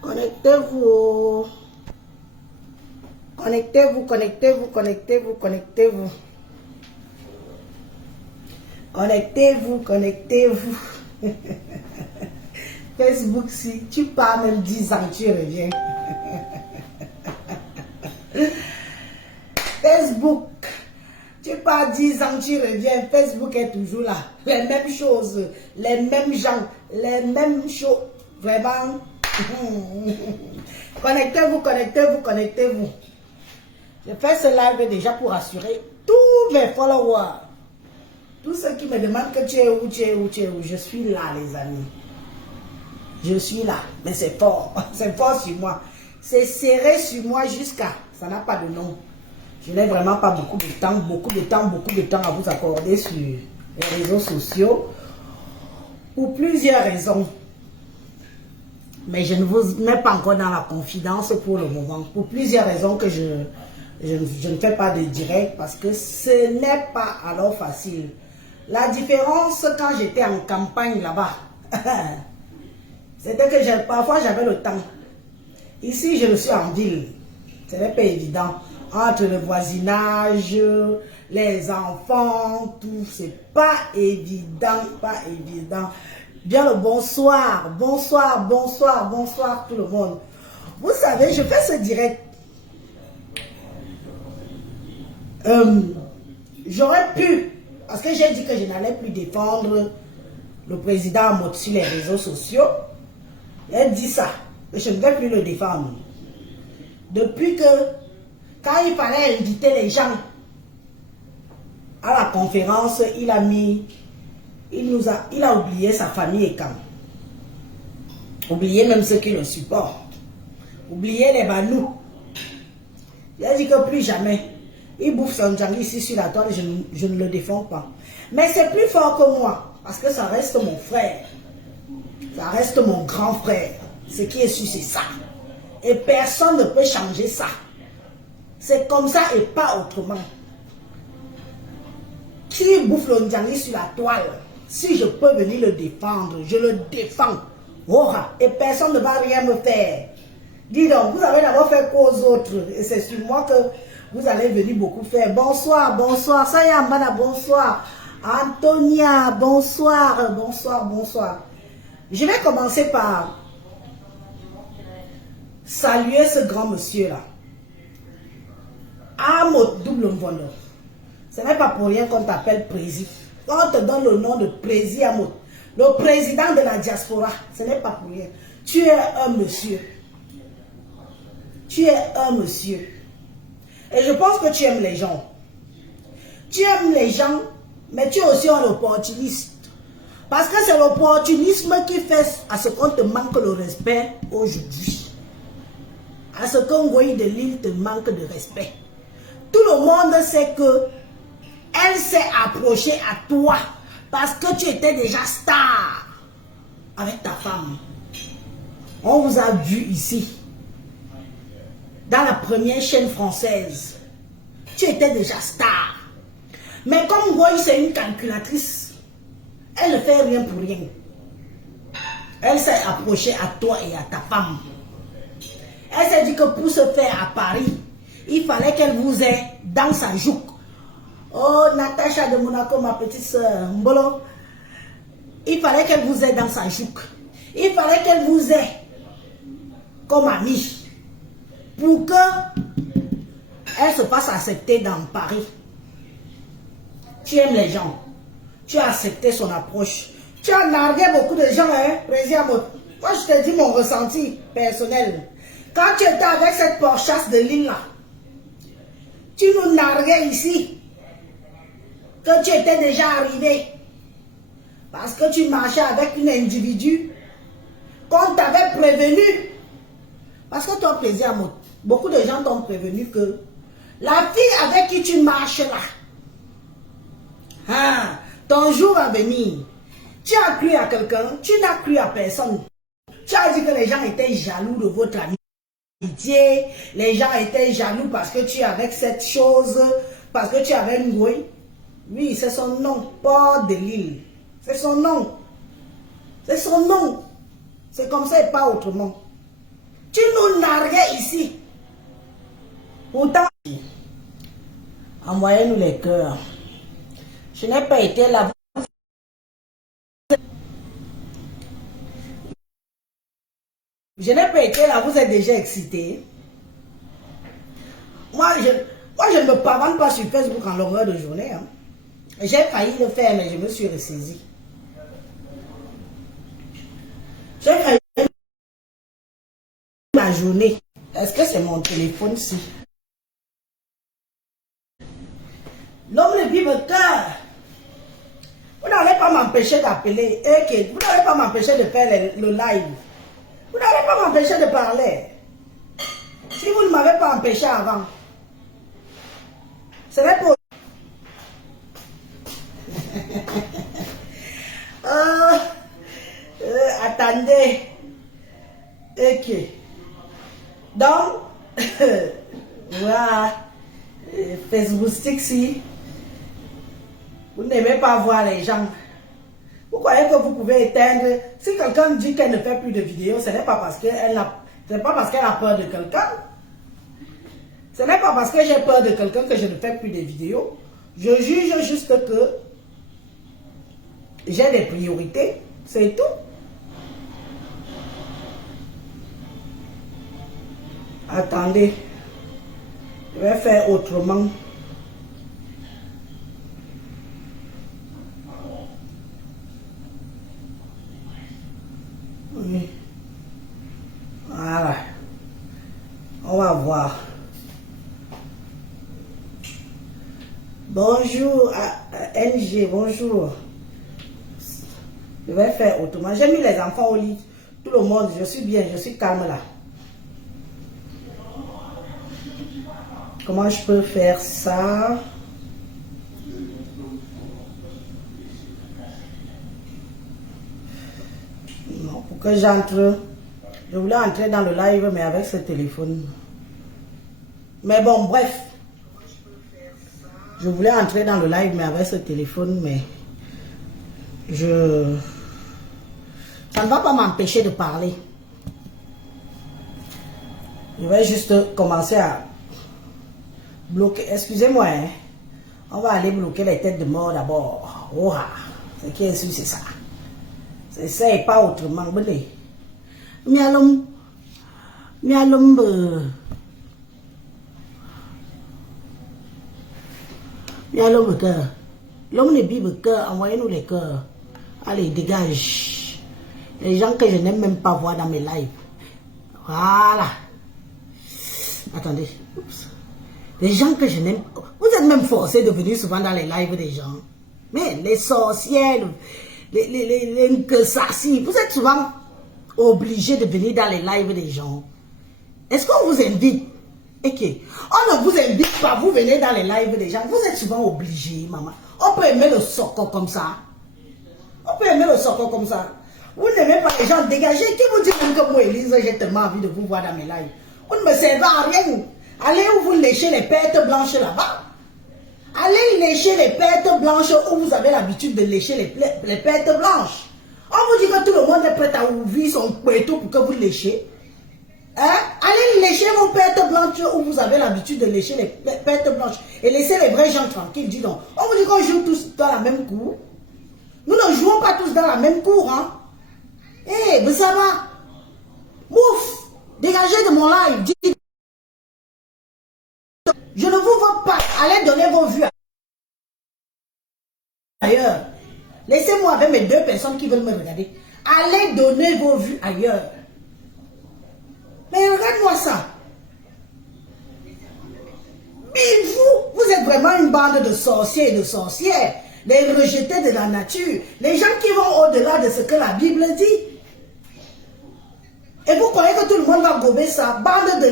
Connectez-vous. Connectez-vous, connectez-vous, connectez-vous, connectez-vous. Connectez-vous, connectez-vous. Facebook, si tu pars même 10 ans, tu reviens. Facebook, tu pars 10 ans, tu reviens. Facebook est toujours là. Les mêmes choses, les mêmes gens, les mêmes choses. Vraiment. Connectez-vous, connectez-vous, connectez-vous. Je fais ce live déjà pour assurer tous mes followers. Tous ceux qui me demandent que tu es où, tu es où, tu es où. Je suis là, les amis. Je suis là. Mais c'est fort. C'est fort sur moi. C'est serré sur moi jusqu'à... Ça n'a pas de nom. Je n'ai vraiment pas beaucoup de temps à vous accorder sur les réseaux sociaux. Pour plusieurs raisons. Mais je ne vous mets pas encore dans la confidence pour le moment. Pour plusieurs raisons que je ne fais pas de direct parce que ce n'est pas alors facile. La différence quand j'étais en campagne là-bas, c'était que parfois j'avais le temps. Ici, je suis en ville. Ce n'est pas évident. Entre le voisinage, les enfants, tout, c'est pas évident, pas évident. Bien le bonsoir, bonsoir, bonsoir, bonsoir tout le monde. Vous savez, je fais ce direct. J'aurais pu, parce que j'ai dit que je n'allais plus défendre le président Amot sur les réseaux sociaux. Elle dit ça, que je ne vais plus le défendre. Depuis que, quand il fallait inviter les gens à la conférence, il a oublié sa famille et quand. Oublié même ceux qui le supportent. Oublié les banous. Il a dit que plus jamais. Il bouffe son djang ici sur la toile, je ne le défends pas. Mais c'est plus fort que moi, parce que ça reste mon frère. Ça reste mon grand frère. Ce qui est sûr, c'est ça. Et personne ne peut changer ça. C'est comme ça et pas autrement. Qui bouffe le ndjangi sur la toile, si je peux venir le défendre, je le défends. Oh, et personne ne va rien me faire. Dis donc, vous avez d'abord fait quoi aux autres? Et c'est sur moi que vous allez venir beaucoup faire. Bonsoir, bonsoir. Ça y est, Ambana, bonsoir. Antonia, bonsoir, bonsoir, bonsoir. Je vais commencer par saluer ce grand monsieur-là. Amot double Mvondo. Ce n'est pas pour rien qu'on t'appelle Prési. On te donne le nom de Prési Amot. Le président de la diaspora. Ce n'est pas pour rien. Tu es un monsieur. Tu es un monsieur. Et je pense que tu aimes les gens. Tu aimes les gens, mais tu es aussi un opportuniste. Parce que c'est l'opportunisme qui fait à ce qu'on te manque le respect aujourd'hui. À ce qu'un goy de l'île te manque de respect. Tout le monde sait que elle s'est approchée à toi parce que tu étais déjà star avec ta femme. On vous a vu ici, dans la première chaîne française. Tu étais déjà star. Mais comme Goy, c'est une calculatrice, elle ne fait rien pour rien. Elle s'est approchée à toi et à ta femme. Elle s'est dit que pour se faire à Paris, il fallait qu'elle vous ait dans sa joue. Oh, Natacha de Monaco, ma petite soeur, Mbolo. Il fallait qu'elle vous ait dans sa joue. Il fallait qu'elle vous ait comme amie. Pour que elle se fasse accepter dans Paris. Tu aimes les gens. Tu as accepté son approche. Tu as nargué beaucoup de gens, hein, Président. Moi, je te dis mon ressenti personnel. Quand tu étais avec cette porchasse de l'île là, tu nous narguais ici. Que tu étais déjà arrivé. Parce que tu marchais avec un individu qu'on t'avait prévenu. Parce que toi, Plaisir, beaucoup de gens t'ont prévenu que la fille avec qui tu marches là, hein, ton jour va venir. Tu as cru à quelqu'un, tu n'as cru à personne. Tu as dit que les gens étaient jaloux de votre amitié. Les gens étaient jaloux parce que tu es avec cette chose, parce que tu avais une goy. Oui, c'est son nom, Port de Lille. C'est son nom. C'est son nom. C'est comme ça et pas autrement. Tu nous narguais ici. Pourtant, envoyez-nous les cœurs. Je n'ai pas été là. Je n'ai pas été là, vous êtes déjà excité. Moi, je ne me pavane pas sur Facebook en longueur de journée. Hein. J'ai failli le faire, mais je me suis ressaisie. J'ai failli la journée. Est-ce que c'est mon téléphone-ci? L'homme le vive cœur. Vous n'allez pas m'empêcher d'appeler. Vous n'allez pas m'empêcher de faire le live. Vous n'allez pas m'empêcher de parler. Si vous ne m'avez pas empêché avant, ce n'est pas... Attendez. Ok. Donc, voilà. Facebook si vous n'aimez pas voir les gens. Vous croyez que vous pouvez éteindre. Si quelqu'un dit qu'elle ne fait plus de vidéos, ce n'est pas parce qu'elle a peur de quelqu'un. Ce n'est pas parce que j'ai peur de quelqu'un que je ne fais plus de vidéos. Je juge juste que j'ai des priorités. C'est tout. Attendez. Je vais faire autrement. Oui. Voilà. On va voir. Bonjour NG, bonjour. Je vais faire autrement. J'ai mis les enfants au lit. Tout le monde, je suis bien, je suis calme là. Comment je peux faire ça? Non, pour que j'entre. Je voulais entrer dans le live, mais avec ce téléphone. Mais bon, bref. Je voulais entrer dans le live, mais avec ce téléphone, mais ça ne va pas m'empêcher de parler. Je vais juste commencer à bloquer. Excusez-moi, hein. On va aller bloquer les têtes de mort d'abord. Oh, ce qui est sûr, c'est ça. C'est ça et pas autrement. Mialum. Mialum cœur. L'homme ne bible cœur, envoyez-nous les cœurs. Allez, dégage. Les gens que je n'aime même pas voir dans mes lives. Voilà. Attendez. Oups. Les gens que je n'aime pas. Vous êtes même forcés de venir souvent dans les lives des gens. Mais les sorcières, les Nkesassi, vous êtes souvent obligés de venir dans les lives des gens. Est-ce qu'on vous invite? Ok. On ne vous invite pas, vous venez dans les lives des gens. Vous êtes souvent obligés, maman. On peut aimer le soccer comme ça. On peut aimer le soccer comme ça. Vous n'aimez pas les gens dégagés. Qui vous dit même que moi, Elise, j'ai tellement envie de vous voir dans mes lives. Vous ne me servez à rien. Allez où vous léchez les pertes blanches là-bas. Allez lécher les pertes blanches où vous avez l'habitude de lécher les pertes blanches. On vous dit que tout le monde est prêt à ouvrir son couteau pour que vous léchez. Hein? Allez lécher vos pertes blanches où vous avez l'habitude de lécher les pertes blanches. Et laissez les vrais gens tranquilles. Dis donc. On vous dit qu'on joue tous dans la même cour. Nous ne jouons pas tous dans la même cour. Hein? Eh, mais ça va. Ouf. Dégagez de mon live. Je ne vous vois pas. Allez donner vos vues ailleurs. Laissez-moi avec mes 2 personnes qui veulent me regarder. Allez donner vos vues ailleurs. Mais regarde-moi ça. Mais vous êtes vraiment une bande de sorciers et de sorcières. Les rejetés de la nature. Les gens qui vont au-delà de ce que la Bible dit. Et vous croyez que tout le monde va gober ça? Bande de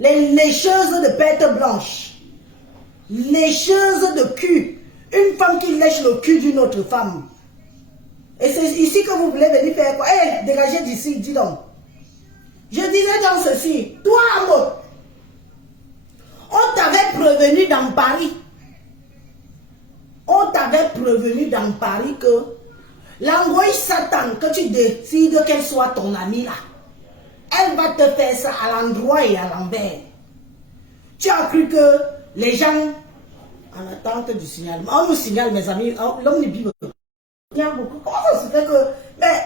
les lécheuses de pertes blanches. Lécheuses de cul. Une femme qui lèche le cul d'une autre femme. Et c'est ici que vous voulez venir faire quoi? Eh, dégagez d'ici, dis donc. Je disais dans ceci, toi, Amo, on t'avait prévenu dans Paris on t'avait prévenu dans Paris que l'Angoï Satan, que tu décides qu'elle soit ton amie là, elle va te faire ça à l'endroit et à l'envers. Tu as cru que les gens, en attente du signalement, on nous signale, mes amis, l'homme n'est bible. Il y a beaucoup. Comment ça se fait que. Mais,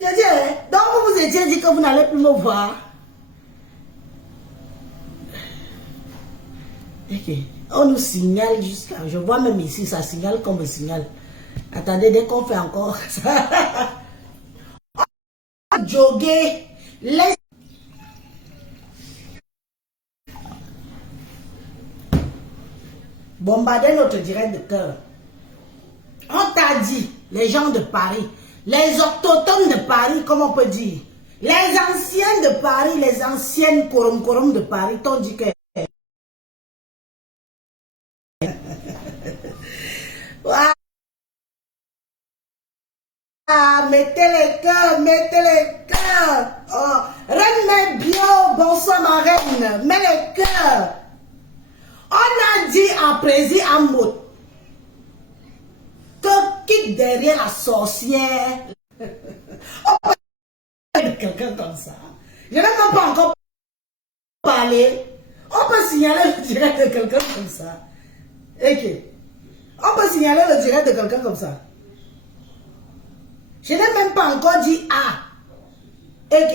je dis, donc vous vous étiez dit que vous n'allez plus me voir. Ok. On nous signale jusqu'à. Je vois même ici, ça signale comme un signal. Attendez, dès qu'on fait encore ça. Jogger. Les... Bombarder notre direct de cœur. On t'a dit, les gens de Paris, les autochtones de Paris, comme on peut dire, les anciens de Paris, les anciennes korom de Paris, t'ont dit que... Ah, mettez les cœurs, mettez les cœurs. Oh, Reine Bio, bonsoir ma reine, mets les cœurs. On a dit à Prési Amout que quitte derrière la sorcière. On peut parler de quelqu'un comme ça. Je n'ai même pas encore parlé. On peut signaler le direct de quelqu'un comme ça. Ok. On peut signaler le direct de quelqu'un comme ça. Je n'ai même pas encore dit ah. Ok.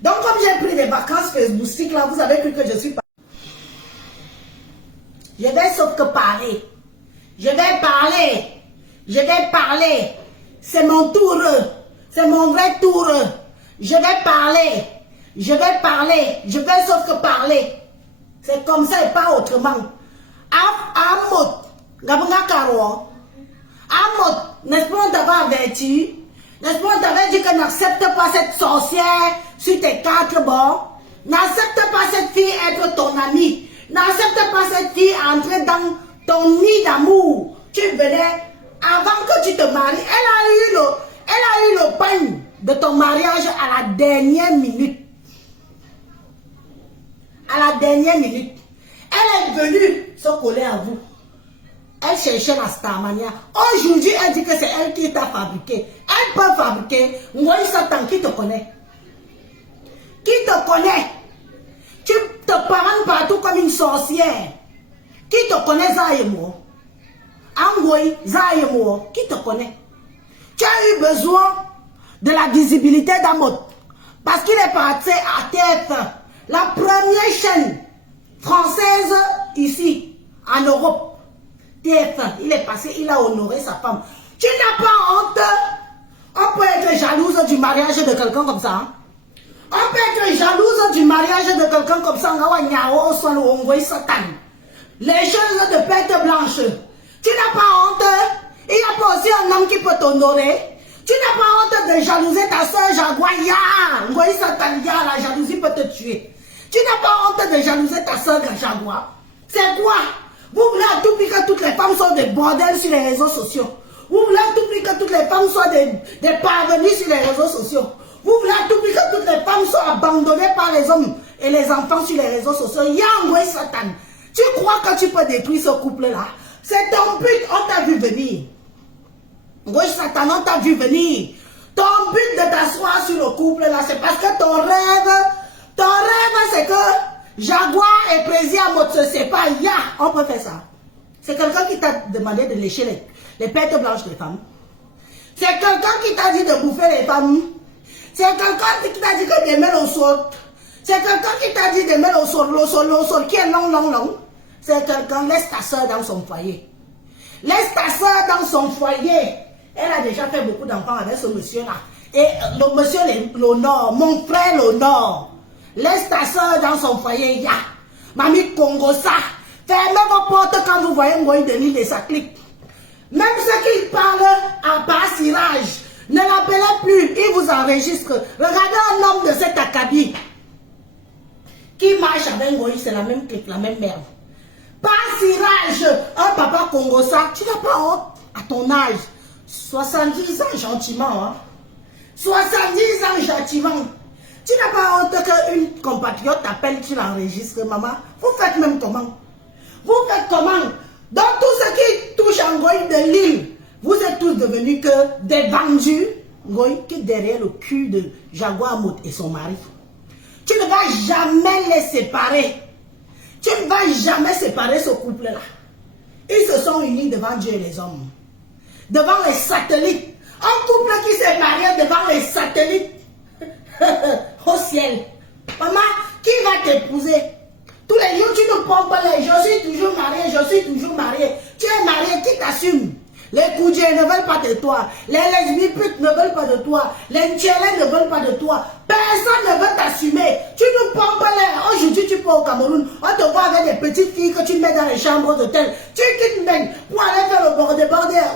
Donc comme j'ai pris des vacances Facebook là, vous avez cru que je suis pas. Je vais sauf que parler. Je vais parler. Je vais parler. C'est mon tour. C'est mon vrai tour. Je vais parler. Je vais parler. Je vais sauf que parler. C'est comme ça et pas autrement. Amot. Gabunga Karo. Amot. N'est-ce pas on t'avait averti? N'est-ce pas on t'avait dit que n'accepte pas cette sorcière sur tes quatre bords? N'accepte pas cette fille être ton amie. N'accepte pas cette fille entrer dans ton nid d'amour. Tu venais, avant que tu te maries, elle a eu le pain de ton mariage à la dernière minute. À la dernière minute. Elle est venue se coller à vous. Elle cherchait la Starmania. Aujourd'hui, elle dit que c'est elle qui t'a fabriqué. Elle peut fabriquer. Moi, Satan, qui te connaît? Qui te connaît? Tu te parades partout comme une sorcière. Qui te connaît, Zayemo? Angoy, Zayemo, qui te connaît? Tu as eu besoin de la visibilité d'Amot. Parce qu'il est parti à TF1, la première chaîne française ici, en Europe. TF1, il est passé, il a honoré sa femme. Tu n'as pas honte? On peut être jalouse du mariage de quelqu'un comme ça. Hein? On peut être jalouse du mariage de quelqu'un comme ça. Les choses de pète blanche. Tu n'as pas honte? Il n'y a pas aussi un homme qui peut t'honorer. Tu n'as pas honte de jalouser ta soeur Jaguaya. La jalousie peut te tuer. Tu n'as pas honte de jalouser ta soeur Jaguar. C'est quoi? Vous voulez à tout prix que toutes les femmes soient des bordels sur les réseaux sociaux. Vous voulez à tout prix que toutes les femmes soient des parvenues sur les réseaux sociaux. Vous voulez à tout prix que toutes les femmes soient abandonnées par les hommes et les enfants sur les réseaux sociaux. Yangwe Satan. Tu crois que tu peux détruire ce couple-là? C'est ton but, on t'a vu venir. Ngoy Satan, on t'a vu venir. Ton but de t'asseoir sur le couple-là, c'est parce que ton rêve, c'est que Jaguar et Prési Amout se séparent. On peut faire ça. C'est quelqu'un qui t'a demandé de lécher les pêtes blanches des femmes. C'est quelqu'un qui t'a dit de bouffer les femmes. C'est quelqu'un qui t'a dit que de mettre au sol. C'est quelqu'un qui t'a dit de mettre au sol qui est long. C'est quelqu'un, laisse ta soeur dans son foyer. Laisse ta soeur dans son foyer. Elle a déjà fait beaucoup d'enfants avec ce monsieur-là. Et le monsieur l'honore, mon frère l'honore. Laisse ta soeur dans son foyer, Mamie Congo ça. Fermez vos portes quand vous voyez Ngoy Denis et sa clique. Même ceux qui parlent à bas cirage, ne l'appelez plus, il vous enregistre. Regardez un homme de cet acabit qui marche avec Ngoy, c'est la même clique, la même merde. Pas cirage, un papa Congo ça, tu n'as pas honte à ton âge. 70 ans gentiment, hein. 70 ans gentiment. Tu n'as pas honte qu'une compatriote t'appelle, tu l'enregistres, maman. Vous faites même comment? Vous faites comment? Donc tout ce qui touche en Ngoï de l'île, vous êtes tous devenus que des vendus. Ngoï qui est derrière le cul de Jaguar Mout et son mari. Tu ne vas jamais les séparer. Tu ne vas jamais séparer ce couple-là. Ils se sont unis devant Dieu et les hommes. Devant les satellites. Un couple qui s'est marié devant les satellites. Au ciel. Maman, qui va t'épouser? Tous les jours, tu ne prends pas les. Je suis toujours marié, je suis toujours marié. Tu es marié, qui t'assume? Les Koudjés ne veulent pas de toi. Les lesbiennes ne veulent pas de toi. Les Ntchelés ne veulent pas de toi. Personne ne veut t'assumer. Tu ne prends pas les. Aujourd'hui, tu pars au Cameroun. On te voit avec des petites filles que tu mets dans les chambres d'hôtel. Tu quittes même pour aller faire le bordel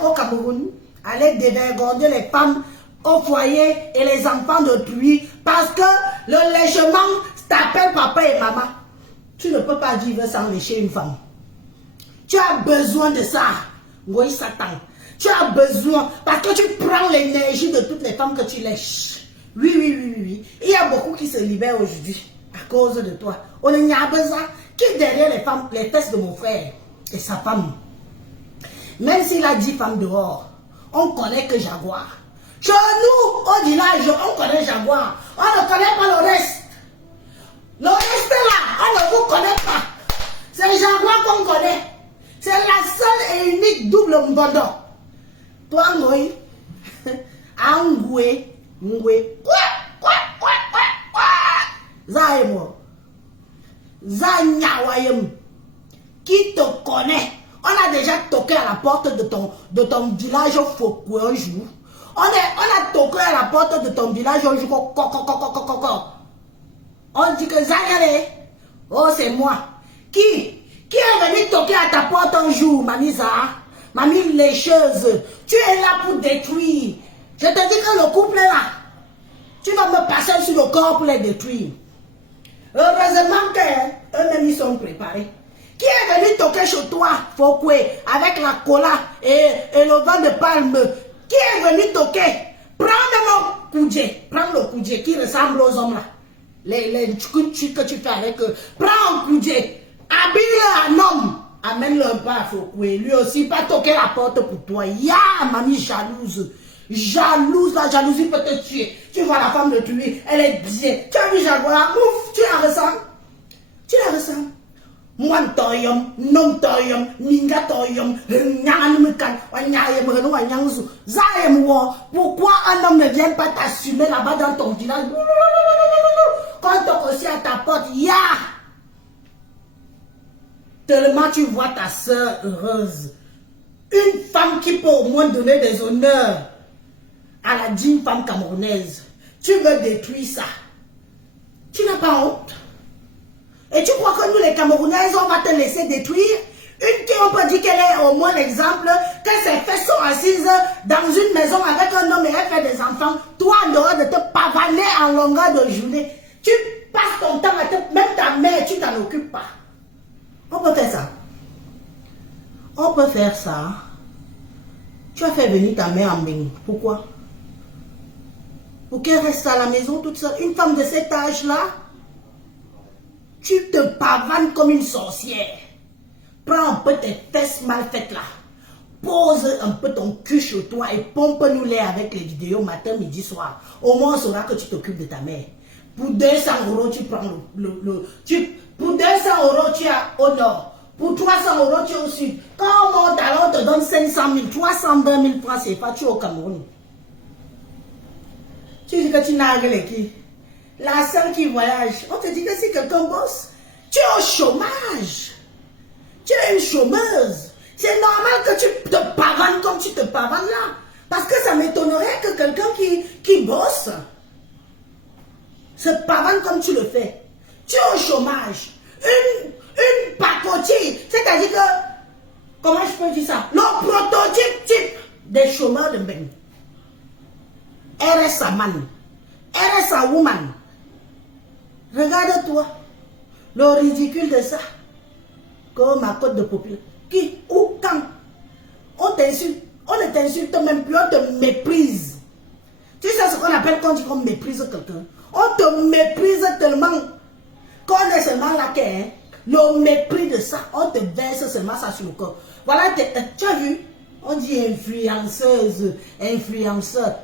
au Cameroun. Aller dévergonder les femmes au foyer et les enfants d'autrui. Parce que le lèchement t'appelle papa et maman. Tu ne peux pas vivre sans lécher une femme. Tu as besoin de ça. Oui, Satan. Tu as besoin, parce que tu prends l'énergie de toutes les femmes que tu lèches. Oui, oui, oui, oui, oui. Il y a beaucoup qui se libèrent aujourd'hui à cause de toi. On n'y a besoin. Qui est derrière les femmes, les fesses de mon frère et sa femme? Même s'il a 10 femmes dehors, on connaît que Jaguar. Chez nous, au village, on connaît Jaguar. On ne connaît pas le reste. Le reste là, on ne vous connaît pas. C'est Jaguar qu'on connaît. C'est la seule et unique double mbondo. Toi, Ngoï, Angoué, Ngoué, Zaïmo, Zanyawayem, qui te connaît? On a déjà toqué à la porte de ton village au Foucault un jour. On a toqué à la porte de ton village un jour. On dit que Zayale, oh c'est moi. Qui est venu toquer à ta porte un jour, Mamie Zaha? Mamie lécheuse, tu es là pour détruire. Je te dis que le couple est là. Tu vas me passer sur le corps pour les détruire. Heureusement qu'eux-mêmes ils sont préparés. Qui est venu toquer chez toi, Fokwe, avec la cola et le vent de palme? Qui est venu toquer? Prends mon Koudjé. Prends le Koudjé qui ressemble aux hommes là. Les tchouks que tu fais avec eux. Prends un Koudjé. Habille un homme. Amène-le pas à Fokwe. Lui aussi, pas toquer la porte pour toi. Ya, mamie jalouse. Jalouse, la jalousie peut te tuer. Tu vois la femme de tuer, elle est bien. Tu as vu Jaguar, ouf, tu la ressens. Tu la ressens. Moi, toyom, non toyom, ninga toyom, nyanganumekan, wanyayem, renou, wanyangzu. Zaem wo. Pourquoi un homme ne vient pas t'assumer là-bas dans ton village? Quand on toque aussi à ta porte, ya. Tellement tu vois ta soeur heureuse. Une femme qui peut au moins donner des honneurs à la digne femme camerounaise. Tu veux détruire ça. Tu n'as pas honte. Et tu crois que nous les Camerounaises, on va te laisser détruire? Une qui on peut dire qu'elle est au moins l'exemple, que ses fesses sont assises dans une maison avec un homme et elle fait des enfants. Toi, en dehors de te pavaner en longueur de journée, tu passes ton temps à te... Même ta mère, tu t'en occupes pas. On peut faire ça. On peut faire ça. Tu as fait venir ta mère en Bénin. Pourquoi? Pour qu'elle reste à la maison toute seule. Une femme de cet âge-là, tu te pavanes comme une sorcière. Prends un peu tes fesses mal faites là. Pose un peu ton cul sur toi et pompe-nous-les avec les vidéos matin, midi, soir. Au moins on saura que tu t'occupes de ta mère. Pour 200 €, tu prends pour 200 €, tu es au nord. Pour 300 €, tu es au sud. Quand on monte alors, on te donne 500 000, 320 000 francs, c'est pas, tu es au Cameroun. Tu dis que tu nages les qui? La seule qui voyage. On te dit que si quelqu'un bosse, tu es au chômage. Tu es une chômeuse. C'est normal que tu te pavanes comme tu te pavanes là. Parce que ça m'étonnerait que quelqu'un qui bosse se pavane comme tu le fais. Tu es au chômage. Une pacotier. C'est-à-dire que, comment je peux dire ça? Le prototype type des chômeurs de Bénin. RSA man. RSA woman. Regarde-toi. Le ridicule de ça. Comme ma cote de population. Qui, où, quand? On t'insulte. On ne t'insulte même plus. On te méprise. Tu sais ce qu'on appelle quand on méprise quelqu'un? On te méprise tellement qu'on est seulement là qu'un. Le mépris de ça, on te verse seulement ça sur le corps. Voilà, tu as vu? On dit influenceuse, influenceur.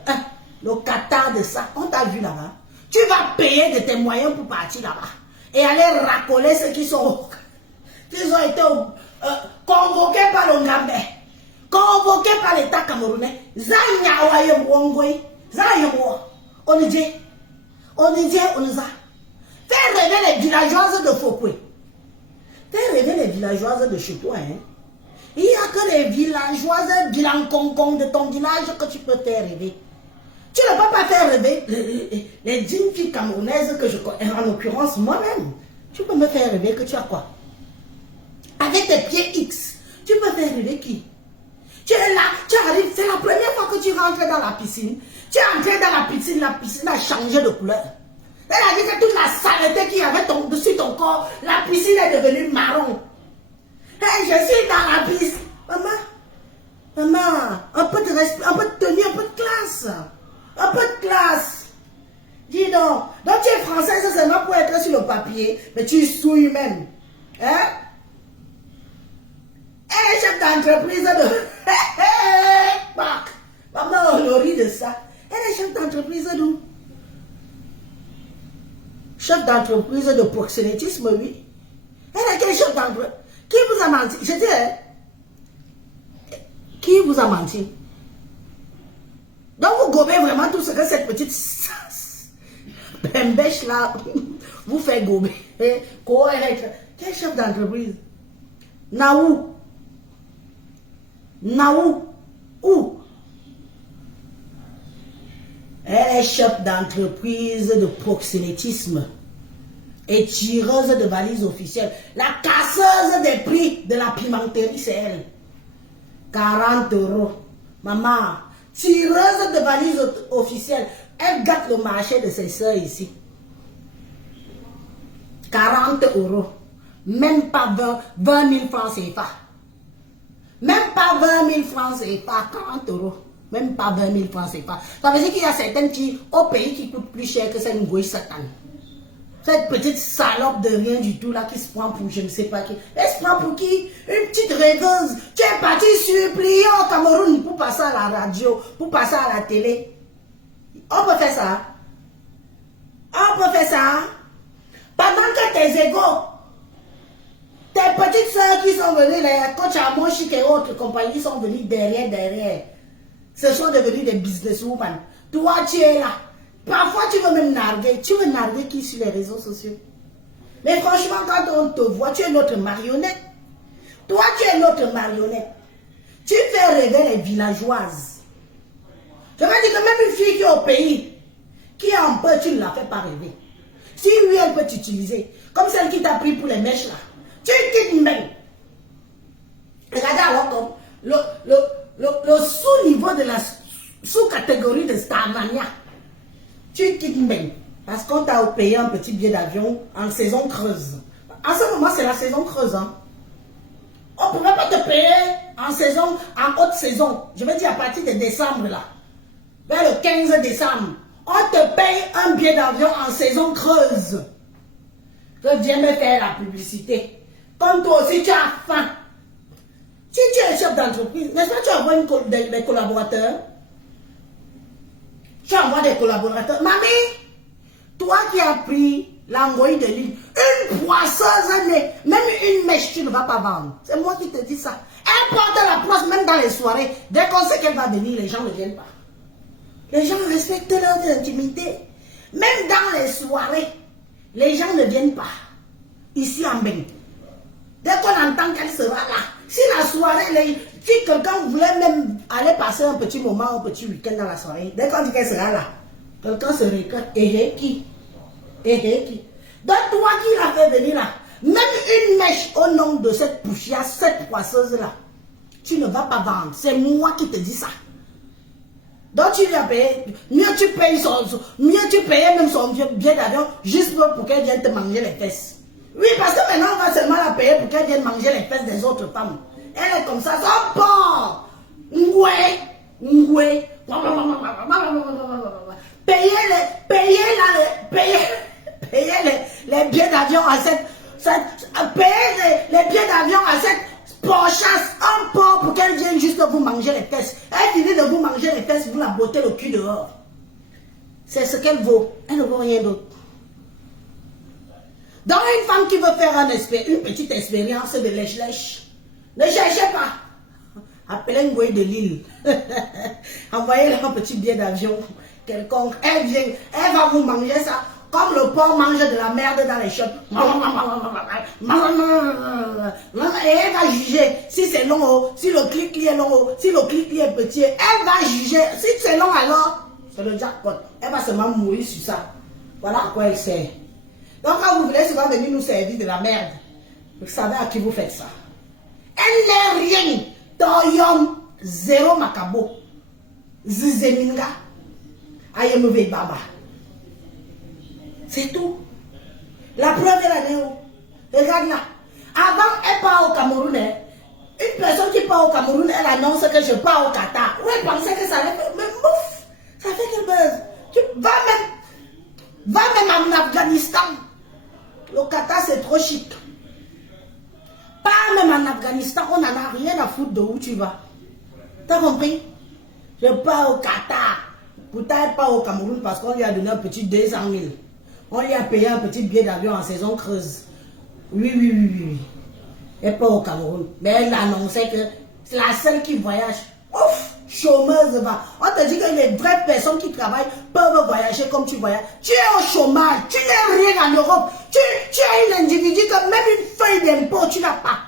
Le Qatar de ça, on t'a vu là-bas. Tu vas payer de tes moyens pour partir là-bas. Et aller racoler ceux qui ont été convoqués par le Ngambé, convoqués par l'État camerounais. On dit, fais rêver les villageoises de Fokwe. Fais rêver les villageoises de chez toi. Hein. Il n'y a que les villageoises bilan-concon de ton village que tu peux faire rêver. Tu ne peux pas faire rêver les dignes filles camerounaises que je connais, en l'occurrence moi-même. Tu peux me faire rêver que tu as quoi? Avec tes pieds X, tu peux faire rêver qui? Tu es là, tu arrives, c'est la première fois que tu rentres dans la piscine. Tu es entré dans la piscine a changé de couleur. Elle a dit que toute la saleté qu'il y avait dessus ton corps, la piscine est devenue marron. Hey, je suis dans la piscine. Maman, un peu de respect, un peu de tenue, un peu de classe. Un peu de classe. Dis donc. Donc tu es française seulement pour être sur le papier, mais tu souilles même. Hein? Elle est chef d'entreprise de... Maman, on rit de ça. Elle est chef d'entreprise d'où? Chef d'entreprise de proxénétisme, oui. Elle est quelle chef d'entreprise? Qui vous a menti? Je dis, hein? Qui vous a menti? Donc vous gobez vraiment tout ce que cette petite pembèche là vous fait gober. Quel chef d'entreprise? Naou? Naou? Où? Elle est chef d'entreprise de proxénétisme et tireuse de valises officielles. La casseuse des prix de la pimenterie, c'est elle. 40 €. Maman, tireuse de valises officielles. Elle gâte le marché de ses soeurs ici. 40 €. Même pas 20 000 francs CFA. Même pas 20 000 francs CFA. 40 €. Même pas 20 000 francs CFA. Ça veut dire qu'il y a certaines qui, au pays, qui coûtent plus cher que cette ngouille satane. Cette petite salope de rien du tout là qui se prend pour je ne sais pas qui. Elle se prend pour qui? Une petite rêveuse. Tu es parti supplier au Cameroun pour passer à la radio, pour passer à la télé. On peut faire ça. On peut faire ça. Pendant que tes égaux, tes petites soeurs qui sont venues, les coachs à Monchic et autres compagnies sont venues derrière. Ce sont devenus des businesswomen. Toi, tu es là. Parfois, tu veux même narguer. Tu veux narguer qui sur les réseaux sociaux? Mais franchement, quand on te voit, tu es notre marionnette. Toi, tu es notre marionnette. Tu fais rêver les villageoises. Je veux dire que même une fille qui est au pays, qui a un peu, tu ne la fais pas rêver. Si lui, elle peut t'utiliser, comme celle qui t'a pris pour les mèches là, tu quittes même. Regardez alors comme le sous-niveau de la sous-catégorie de Starmania. Tu quittes même. Parce qu'on t'a payé un petit billet d'avion en saison creuse. En ce moment, c'est la saison creuse. Hein. On ne pouvait pas te payer en saison, en haute saison. Je veux dire à partir de décembre là. Vers le 15 décembre. On te paye un billet d'avion en saison creuse. Je viens me faire la publicité. Comme toi aussi, tu as faim. Si tu es chef d'entreprise, n'est-ce pas, tu envoies des collaborateurs? Tu envoies des collaborateurs. Mamie, toi qui as pris l'angoïde de l'île, une poisseuse née, même une mèche, tu ne vas pas vendre. C'est moi qui te dis ça. Elle porte la place même dans les soirées. Dès qu'on sait qu'elle va venir, les gens ne viennent pas. Les gens respectent leur intimité. Même dans les soirées, les gens ne viennent pas. Ici en Bénin. Dès qu'on entend qu'elle sera là, si la soirée, si quelqu'un voulait même aller passer un petit moment, un petit week-end dans la soirée, dès qu'on dit qu'elle sera là, quelqu'un se réclame. Et qui? Donc toi qui l'as fait venir là, même une mèche au nom de cette poussière, cette poisseuse-là, tu ne vas pas vendre. C'est moi qui te dis ça. Donc tu lui as payé, mieux tu payais même son billet d'avion juste pour qu'elle vienne te manger les fesses. Oui, parce que maintenant on va seulement la payer pour qu'elle vienne manger les fesses des autres femmes. Elle est comme ça, son porc. Ngoué. Payez les billets d'avion à cette, payez les billets d'avion à cette Porchasse, un porc pour qu'elle vienne juste vous manger les fesses. Elle finit de vous manger les fesses, vous la bottez le cul dehors. C'est ce qu'elle vaut. Elle ne vaut rien d'autre. Donc une femme qui veut faire une petite expérience de lèche-lèche, ne cherchez pas. Appelez une de Lille. Envoyez-leur un petit billet d'avion quelconque. Elle vient, elle va vous manger ça. Comme le porc mange de la merde dans les shops. Et elle va juger si c'est long, si le clic est long, si le clic est petit. Elle va juger. Si c'est long alors, c'est le jackpot. Elle va seulement mourir sur ça. Voilà à quoi elle sert. Donc quand vous voulez souvent venir nous servir de la merde, vous savez à qui vous faites ça. Elle n'est rien. Toyom, zéro macabo. Zizeminga. Ayemove baba. C'est tout. La preuve est la néo. Regarde là. Avant, elle part au Cameroun. Une personne qui part au Cameroun, elle annonce que je pars au Qatar. Où elle pensait que ça allait faire. Mais mouf, ça fait quel buzz. Tu vas même en Afghanistan. Le Qatar, c'est trop chic. Pas même en Afghanistan, on n'en a rien à foutre de où tu vas. T'as compris? Je pars au Qatar. Pourtant, elle part au Cameroun parce qu'on lui a donné un petit 200 000. On lui a payé un petit billet d'avion en saison creuse. Oui. Elle part au Cameroun. Mais elle annonçait que c'est la seule qui voyage. Ouf, chômeuse va. On te dit que les vraies personnes qui travaillent peuvent voyager comme tu voyages. Tu es au chômage, tu n'es rien en Europe. Tu es un individu que même une feuille d'impôt, tu n'as pas.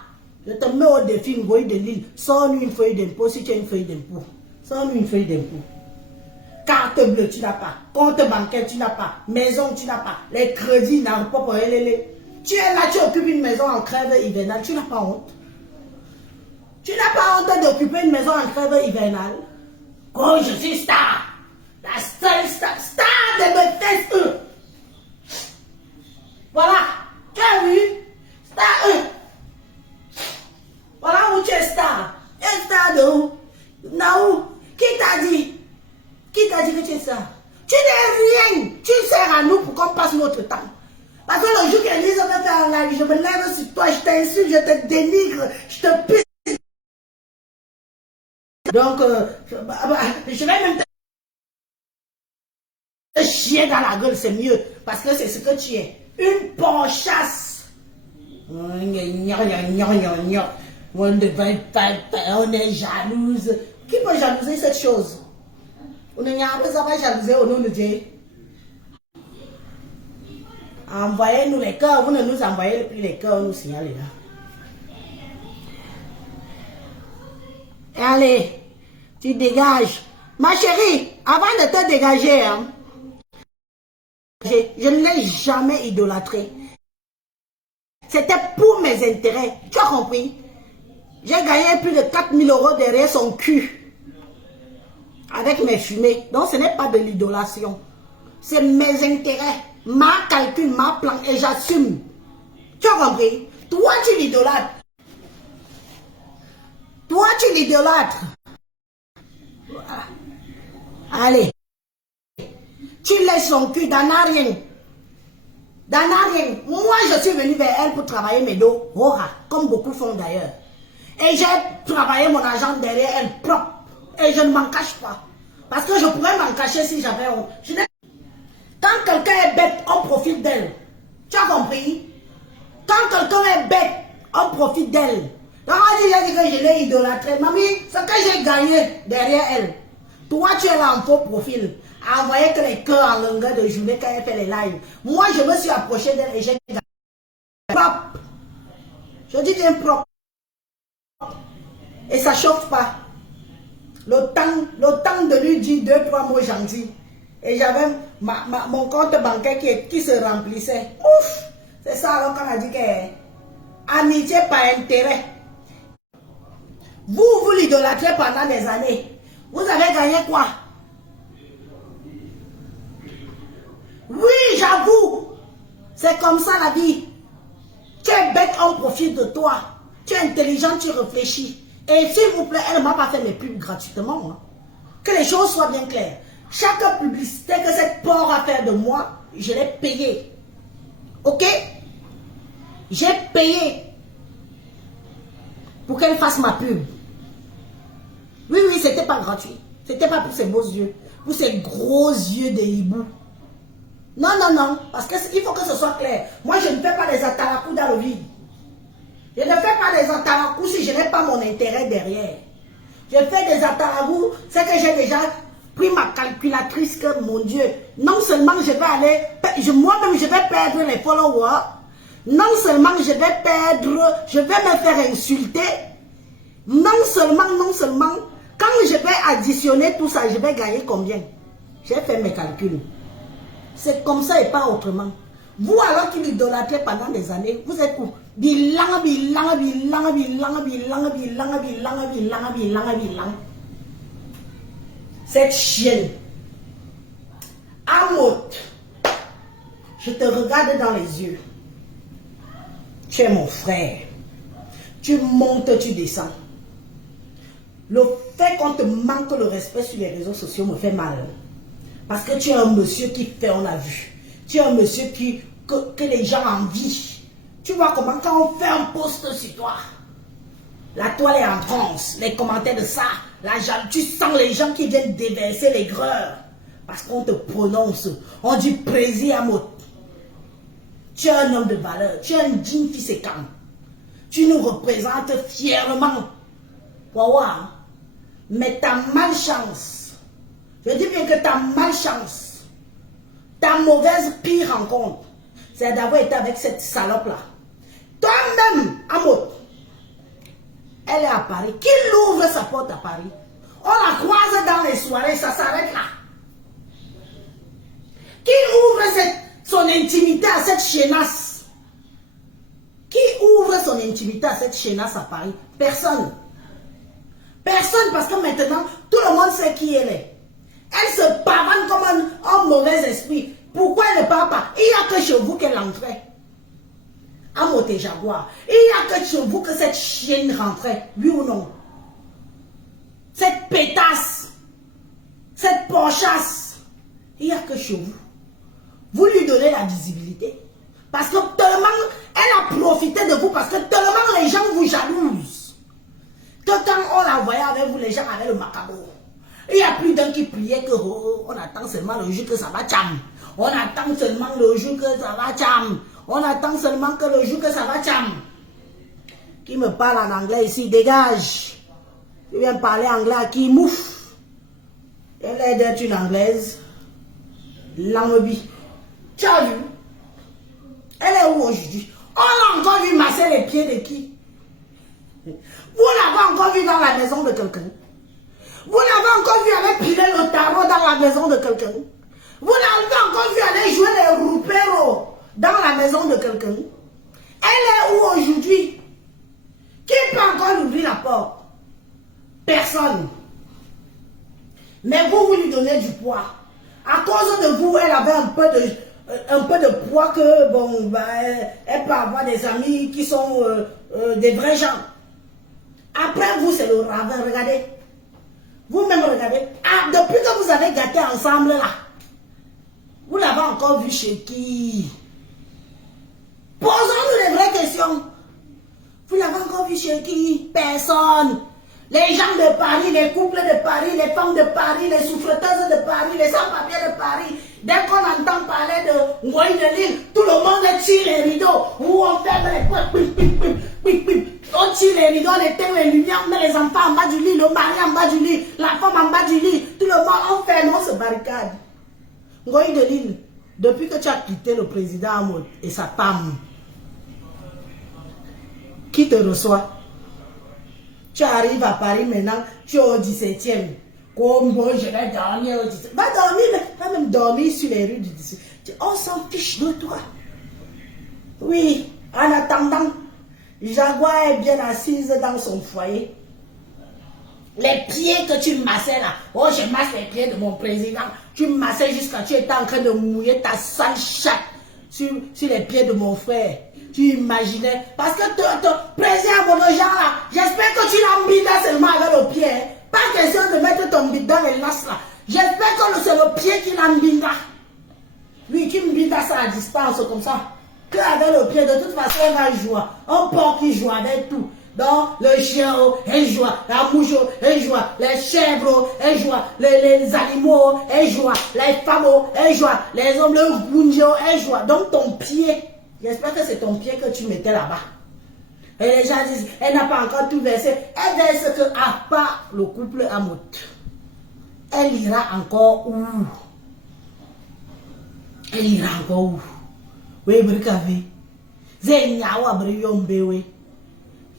Je te mets au défi, une feuille de Lille. Sors-nous une feuille d'impôt si tu as une feuille d'impôt. Sors-nous une feuille d'impôt. Carte bleue, tu n'as pas. Compte bancaire, tu n'as pas. Maison, tu n'as pas. Les crédits, n'as pas pour les. Tu es là, tu occupes une maison en crève hivernale. Tu n'as pas honte. Tu n'as pas honte d'occuper une maison en crève hivernale. Oh, je suis star. La seule star. Star de me tester. Voilà. Tu as vu? Star 1. Voilà où tu es star. Tu es star de où? Naou. Qui t'a dit? Qui t'a dit que tu es ça? Tu n'es rien. Tu sers à nous pour qu'on passe notre temps. Parce que le jour qu'Élise me fait en live, je me lève sur toi, je t'insulte, je te dénigre, je te pisse. Donc, je vais même te chier dans la gueule, c'est mieux. Parce que c'est ce que tu es. Une porchasse. On est jalouse. Qui peut jalouser cette chose? On n'est pas jalouser au nom de Dieu. Envoyez-nous les cœurs. Vous ne nous envoyez plus les cœurs, nous signalez là. Allez, tu dégages. Ma chérie, avant de te dégager, hein, je ne l'ai jamais idolâtré. C'était pour mes intérêts. Tu as compris? J'ai gagné plus de 4 000 € derrière son cul. Avec mes fumées. Donc ce n'est pas de l'idolation. C'est mes intérêts, ma calcul, ma plan et j'assume. Tu as compris? Toi tu l'idolâtres. Toi tu l'idolâtres. Voilà. Allez. Tu laisses son cul dans rien. Dans rien. Moi je suis venu vers elle pour travailler mes dos. Comme beaucoup font d'ailleurs. Et j'ai travaillé mon argent derrière elle propre. Et je ne m'en cache pas. Parce que je pourrais m'en cacher si j'avais honte. Quand quelqu'un est bête, on profite d'elle. Tu as compris? Quand quelqu'un est bête, on profite d'elle. Donc on dit que je l'ai idolâtrée. Mamie, ce que j'ai gagné derrière elle. Toi, tu es là en faux profil. À envoyer que les cœurs en longueur de journée quand elle fait les lives. Moi, je me suis approché d'elle et j'ai gagné. Propre. Je dis bien propre. Et ça chauffe pas. Le temps de lui dire 2-3 mots gentils. Et j'avais mon compte bancaire qui se remplissait. Ouf! C'est ça alors qu'on a dit que amitié par intérêt. Vous l'idolâtrez pendant des années. Vous avez gagné quoi? Oui, j'avoue. C'est comme ça la vie. Tu es bête, on profite de toi. Tu es intelligent, tu réfléchis. Et s'il vous plaît, elle ne m'a pas fait mes pubs gratuitement. Hein. Que les choses soient bien claires. Chaque publicité que cette porc a fait de moi, je l'ai payé. Ok? J'ai payé. pour qu'elle fasse ma pub. Oui, oui, c'était pas gratuit. C'était pas pour ses beaux yeux, pour ses gros yeux de hibou. Non, non, non, parce qu'il faut que ce soit clair. Moi, je ne fais pas des atarakou dans le vide. Je ne fais pas des atarakou si je n'ai pas mon intérêt derrière. Je fais des atarakou, c'est que j'ai déjà pris ma calculatrice que, mon Dieu, non seulement je vais aller, moi-même je vais perdre les followers, non seulement je vais perdre, je vais me faire insulter, non seulement, quand je vais additionner tout ça, je vais gagner combien? J'ai fait mes calculs. C'est comme ça et pas autrement. Vous alors qui l'idolâtrez pendant des années, vous êtes où? Bilang. Cette chienne, Amot, je te regarde dans les yeux. Tu es mon frère. Tu montes, tu descends. Le fait qu'on te manque le respect sur les réseaux sociaux me fait mal. Parce que tu es un monsieur qui fait, on a vu. Tu es un monsieur que les gens envient. Tu vois comment quand on fait un post sur toi, la toile est en transe, les commentaires de ça, tu sens les gens qui viennent déverser l'aigreur. Parce qu'on te prononce, on dit plaisir à mot. Tu es un homme de valeur, tu es un digne fils et camp. Tu nous représentes fièrement. Waouh. Mais ta malchance, je dis bien que ta malchance, ta mauvaise pire rencontre, c'est d'avoir été avec cette salope-là. Toi-même, Amot, elle est à Paris. Qui l'ouvre sa porte à Paris? On la croise dans les soirées, ça s'arrête là. Qui ouvre son intimité à cette chénasse? Qui ouvre son intimité à cette chénasse à Paris? Personne. Personne, parce que maintenant, tout le monde sait qui elle est. Elle se pavane comme un mauvais esprit. Pourquoi elle ne parle pas? Il n'y a que chez vous qu'elle entrait. Amot et Jaguar. Il n'y a que chez vous que cette chienne rentrait. Oui ou non? Cette pétasse. Cette porchasse. Il n'y a que chez vous. Vous lui donnez la visibilité. Parce que tellement, elle a profité de vous. Parce que tellement les gens vous jalousent. Que quand on la voyait avec vous, les gens avaient le macabre. Il y a plus d'un qui priait que on attend seulement le jour que ça va tcham. On attend seulement le jour que ça va tcham. On attend seulement que le jour que ça va tcham. Qui me parle en anglais ici, dégage. Je viens parler anglais à qui mouf. Elle est d'être une anglaise. Langue. Tu as vu? Elle est où aujourd'hui? On a encore vu masser les pieds de qui? Vous l'avez encore vu dans la maison de quelqu'un? Vous l'avez encore vu aller piler le tarot dans la maison de quelqu'un? Vous l'avez encore vu aller jouer les rouperos dans la maison de quelqu'un? Elle est où aujourd'hui? Qui peut encore ouvrir la porte? Personne. Mais vous lui donnez du poids. À cause de vous, elle avait un peu de poids que, bon, bah, elle peut avoir des amis qui sont des vrais gens. Après vous, c'est le ravin. Regardez. Vous-même, regardez. Ah, depuis que vous avez gâté ensemble, là, vous l'avez encore vu chez qui? Posons-nous les vraies questions. Vous l'avez encore vu chez qui? Personne. Les gens de Paris, les couples de Paris, les femmes de Paris, les souffreteuses de Paris, les sans-papiers de Paris. Dès qu'on entend parler de Ngoï de Lille, tout le monde tire les rideaux. Ou on ferme les portes. On tire les rideaux, on éteint les lumières, on met les enfants en bas du lit, le mari en bas du lit, la femme en bas du lit. Tout le monde, on ferme, on se barricade. Ngoï de Lille, depuis que tu as quitté le président Amot et sa femme, qui te reçoit? Tu arrives à Paris maintenant, tu es au 17e. Comme moi, je vais dormir au 17e. Va dormir, va même dormir sur les rues du 17e. On s'en fiche de toi. Oui, en attendant, Jaguar est bien assise dans son foyer. Les pieds que tu massais là, oh je masse les pieds de mon président. Tu massais jusqu'à tu étais en train de mouiller ta sale chatte sur les pieds de mon frère. Tu imaginais, parce que ton président Monojan là, j'espère que tu l'embindas seulement avec le pied. Hein. Pas question de mettre ton bide dans les lasses là. J'espère que c'est le pied qui l'embinda. Oui, qui m'binda ça à distance comme ça. Que avec le pied, de toute façon, on va jouer. Un porc qui joue avec tout. Donc, le chien, elle joue, la mouche, elle joue, les chèvres, elle joue, les animaux, elle joue, les femmes, elle joue, les hommes, le gunjo, elle joue. Donc, ton pied, j'espère que c'est ton pied que tu mettais là-bas. Et les gens disent, elle n'a pas encore tout versé. Elle verse que, à part le couple Amout, elle ira encore où? Elle ira encore où? Oui, Brikavé. Zéniawa Briyombe, oui.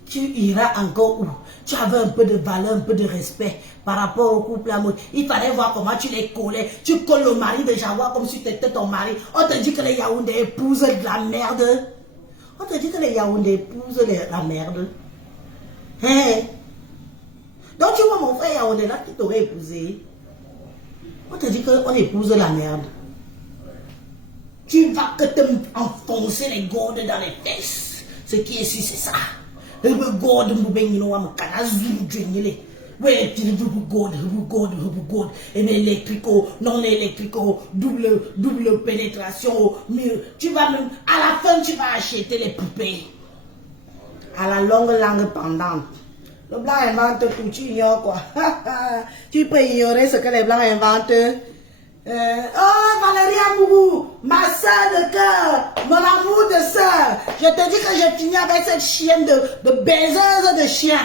Tu iras encore où? Tu avais un peu de valeur, un peu de respect par rapport au couple amoureux. Il fallait voir comment tu les collais. Tu colles le mari de Jaguar comme si tu étais ton mari. On te dit que les Yaoundé épousent de la merde. On te dit que les Yaoundé épousent de la merde. Hein? Donc tu vois mon frère Yaoundé là qui t'aurait épousé. On te dit qu'on épouse la merde. Tu vas que te enfoncer les gourdes dans les fesses. Ce qui est sûr, c'est ça. Le gourde, et électrico, non électrico, double pénétration, mieux. Tu vas même, à la fin, tu vas acheter les poupées. À la longue langue pendante. Le blanc invente tout, tu ignores quoi. Tu peux ignorer ce que les blancs inventent. Oh Valérie Mourou, ma soeur de cœur, mon amour de soeur. Je te dis que j'ai fini avec cette chienne de baiseuse de chien.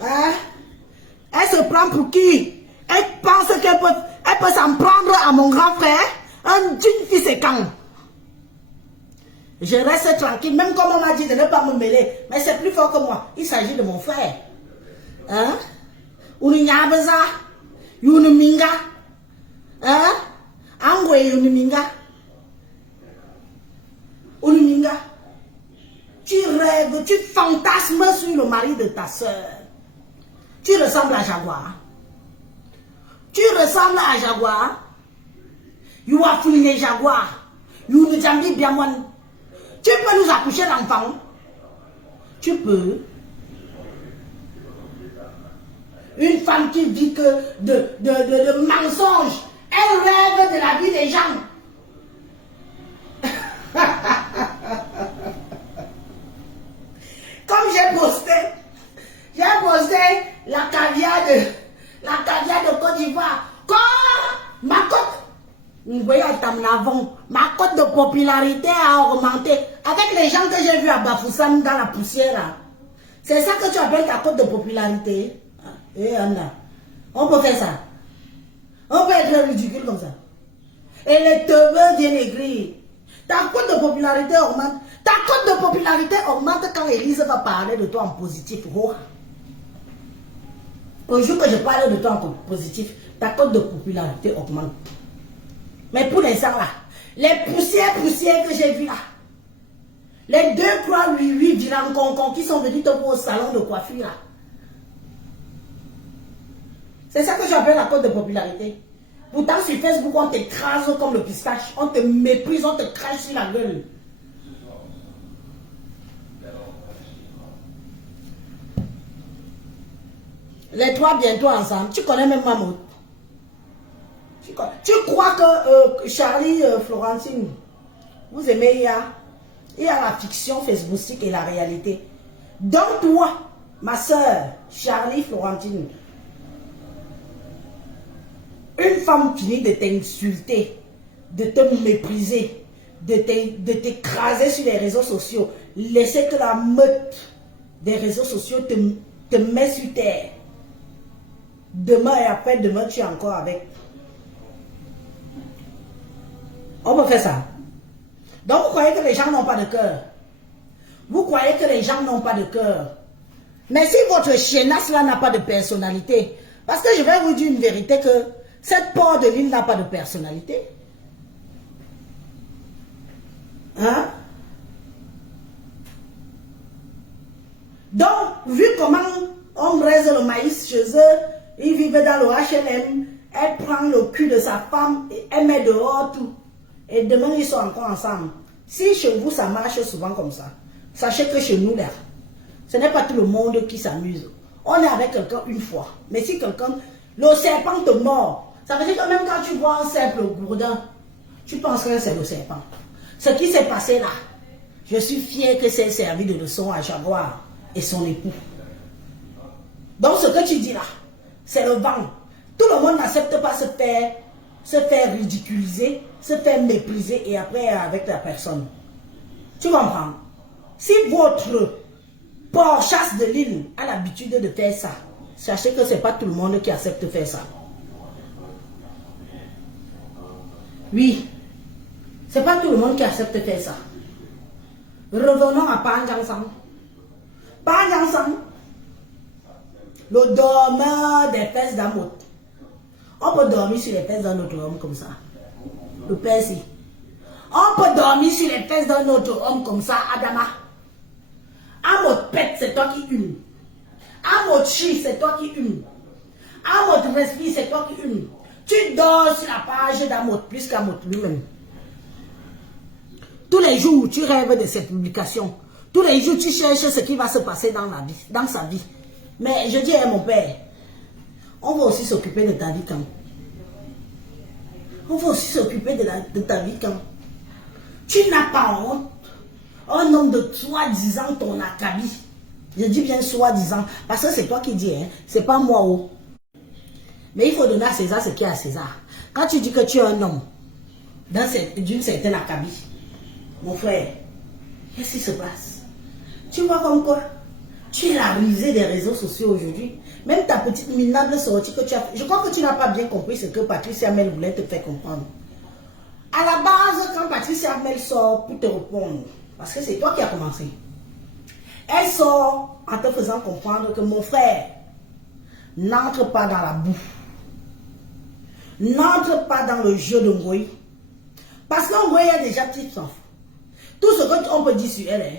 Hein? Elle se prend pour qui? Elle pense qu'elle peut s'en prendre à mon grand frère. Une fille c'est quand? Je reste tranquille, même comme on m'a dit de ne pas me mêler. Mais c'est plus fort que moi. Il s'agit de mon frère. Hein? Uninyabaza, Yunuminga. Hein? Angwe Uniminga. Uniminga. Tu rêves, tu fantasmes sur le mari de ta soeur. Tu ressembles à Jaguar. Tu ressembles à Jaguar. You are fouillé Jaguar. You ne jambi bien moi. Tu peux nous accoucher l'enfant. Tu peux. Une femme qui vit que de mensonges. Elle rêve de la vie des gens. Comme j'ai posté la caviar de Côte d'Ivoire. Quand ma cote de popularité a augmenté avec les gens que j'ai vus à Bafoussam dans la poussière là. C'est ça que tu appelles ta cote de popularité? Eh Anna, on peut faire ça. On peut être ridicule comme ça. Et les teubeux viennent écrire. Ta cote de popularité augmente. Ta cote de popularité augmente quand Élise va parler de toi en positif. Oh. Au jour que je parle de toi en positif, ta cote de popularité augmente. Mais pour l'instant là, les poussières que j'ai vues là, les 2 croix 8 vilancons qui sont venus te voir au salon de coiffure là, c'est ça que j'appelle la cote de popularité. Pourtant, sur Facebook, on t'écrase comme le pistache. On te méprise, on te crache sur la gueule. Les 3 bientôt ensemble. Tu connais même Mamoud. Tu crois que Charlie Florentine, vous aimez il y a la fiction facebookistique et la réalité. Donc toi, ma soeur, Charlie Florentine, une femme finit de t'insulter, de te mépriser, de t'écraser sur les réseaux sociaux, laisser que la meute des réseaux sociaux te met sur terre. Demain et après-demain, tu es encore avec. On peut faire ça. Donc vous croyez que les gens n'ont pas de cœur. Vous croyez que les gens n'ont pas de cœur. Mais si votre chiennasse là n'a pas de personnalité, parce que je vais vous dire une vérité que cette porte de l'île n'a pas de personnalité. Hein? Donc, vu comment on braise le maïs chez eux, ils vivent dans le HLM, elle prend le cul de sa femme et elle met dehors tout. Et demain, ils sont encore ensemble. Si chez vous, ça marche souvent comme ça, sachez que chez nous, là, ce n'est pas tout le monde qui s'amuse. On est avec quelqu'un une fois. Mais si quelqu'un, le serpent te mord, ça veut dire que même quand tu vois un serpent gourdin, tu penses que c'est le serpent. Ce qui s'est passé là, je suis fier que c'est servi de leçon à Jaguar. et son époux. Donc ce que tu dis là, c'est le vent. Tout le monde n'accepte pas se faire ridiculiser, se faire mépriser et après avec la personne. Tu comprends? Si votre port-chasse de l'île a l'habitude de faire ça, sachez que ce n'est pas tout le monde qui accepte de faire ça. Oui, ce n'est pas tout le monde qui accepte de faire ça. Revenons à Panjansang. Panjansang, le dormeur des fesses d'Amot. On peut dormir sur les fesses d'un autre homme comme ça. Le Persi. On peut dormir sur les fesses d'un autre homme comme ça, Adama. Amot pète, c'est toi qui hume. Amot chie, c'est toi qui hume. Amot respire, c'est toi qui hume. Tu dors sur la page d'Amot plus qu'Amot lui-même. Tous les jours, tu rêves de cette publication. Tous les jours, tu cherches ce qui va se passer dans la vie, dans sa vie. Mais je dis à mon père, on va aussi s'occuper de ta vie quand. On va aussi s'occuper de ta vie quand. Tu n'as pas honte. Un homme de soi-disant ton acabit. Je dis bien soi-disant, parce que c'est toi qui dis, hein, c'est pas moi. Oh. Mais il faut donner à César ce qui est à César. Quand tu dis que tu es un homme d'une certaine acabit, mon frère, qu'est-ce qui se passe? Tu vois comme quoi? Tu es la risée des réseaux sociaux aujourd'hui. Même ta petite minable sortie que tu as fait. Je crois que tu n'as pas bien compris ce que Patricia Mel voulait te faire comprendre. À la base, quand Patricia Mel sort pour te répondre, parce que c'est toi qui as commencé, elle sort en te faisant comprendre que mon frère, n'entre pas dans la boue. N'entre pas dans le jeu de Ngoï. Parce qu'Ngoï a déjà petit sang. Tout ce qu'on peut dire sur elle,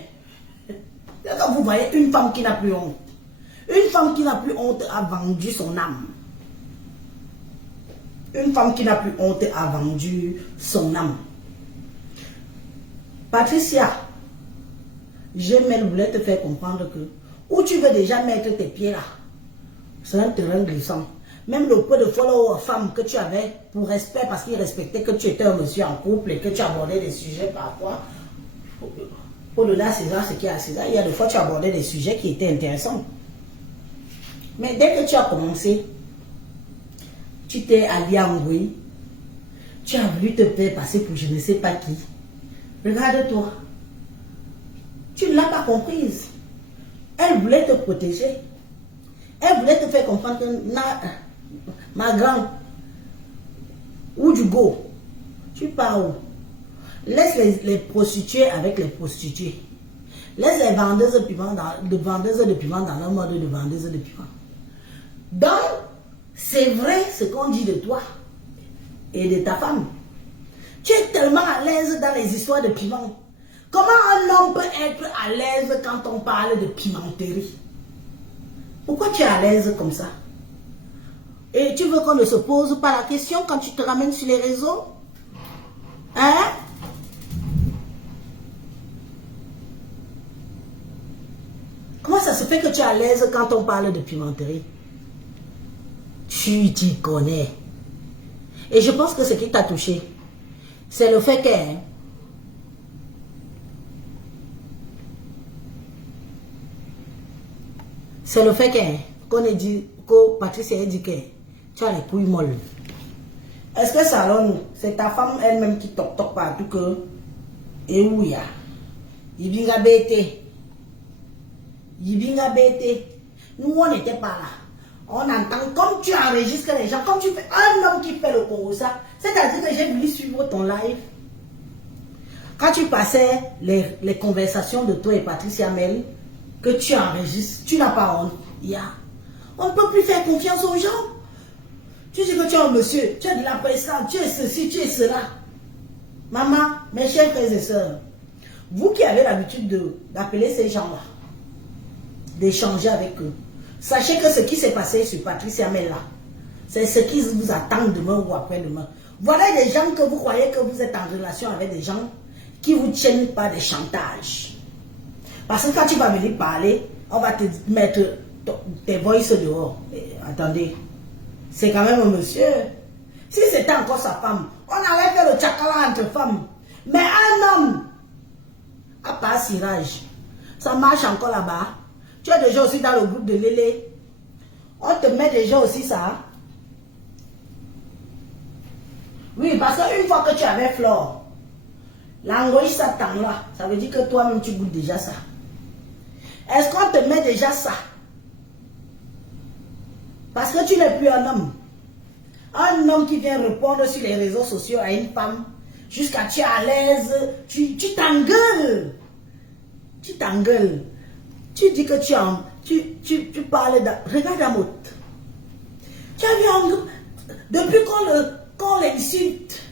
quand vous voyez une femme qui n'a plus honte. Une femme qui n'a plus honte a vendu son âme. Une femme qui n'a plus honte a vendu son âme. Patricia, je voulais te faire comprendre que où tu veux déjà mettre tes pieds là, c'est un terrain glissant. Même le peu de followers femmes que tu avais pour respect, parce qu'ils respectaient que tu étais un monsieur en couple et que tu abordais des sujets parfois. Au-delà de César, ce qui est à César, il y a des fois tu abordais des sujets qui étaient intéressants. Mais dès que tu as commencé, tu t'es allié à Ngoï, tu as voulu te faire passer pour je ne sais pas qui. Regarde-toi. Tu ne l'as pas comprise. Elle voulait te protéger. Elle voulait te faire comprendre que ma grande, où tu go, tu pars où? Laisse les prostituées avec les prostituées. Laisse les vendeuses de piment dans leur mode de vendeuses de piment. Donc, c'est vrai ce qu'on dit de toi et de ta femme. Tu es tellement à l'aise dans les histoires de piment. Comment un homme peut être à l'aise quand on parle de pimenterie? Pourquoi tu es à l'aise comme ça? Et tu veux qu'on ne se pose pas la question quand tu te ramènes sur les réseaux? Hein? Comment ça se fait que tu es à l'aise quand on parle de pimenterie? Tu t'y connais. Et je pense que ce qui t'a touché, c'est le fait que... C'est le fait qu'on ait dit, que Patricia ait dit que tu as les couilles molles. Est-ce que ça alors c'est ta femme elle-même qui toque partout que... Et où il y a? Il vient à bêter. Il vient à bêter. Nous, on n'était pas là. On entend, comme tu enregistres les gens, comme tu fais un homme qui fait le Congo, ça. C'est-à-dire que j'ai voulu suivre ton live. Quand tu passais les conversations de toi et Patricia Mel, que tu enregistres, tu n'as pas honte. On ne peut plus faire confiance aux gens. Tu dis que tu es un monsieur, tu as de la présence, tu es ceci, tu es cela. Maman, mes chers frères et sœurs, vous qui avez l'habitude d'appeler ces gens-là, d'échanger avec eux, sachez que ce qui s'est passé sur Patricia Mel là, c'est ce qui vous attend demain ou après-demain. Voilà des gens que vous croyez que vous êtes en relation avec des gens qui vous tiennent par des chantages. Parce que quand tu vas venir parler, on va te mettre tes voices dehors. Et, attendez, c'est quand même un monsieur. Si c'était encore sa femme, on allait faire le tchakala entre femmes. Mais un homme, à part cirage, ça marche encore là-bas. Tu es déjà aussi dans le groupe de Lélé. On te met déjà aussi ça. Oui, parce qu'une fois que tu avais Flore, l'angoisse s'attend là. Ça veut dire que toi-même tu goûtes déjà ça. Est-ce qu'on te met déjà ça? Parce que tu n'es plus un homme. Un homme qui vient répondre sur les réseaux sociaux à une femme, jusqu'à tu es à l'aise, tu t'engueules. Tu t'engueules. Tu dis que tu parles de... Regarde Amot. Tu as vu, depuis qu'on l'insulte,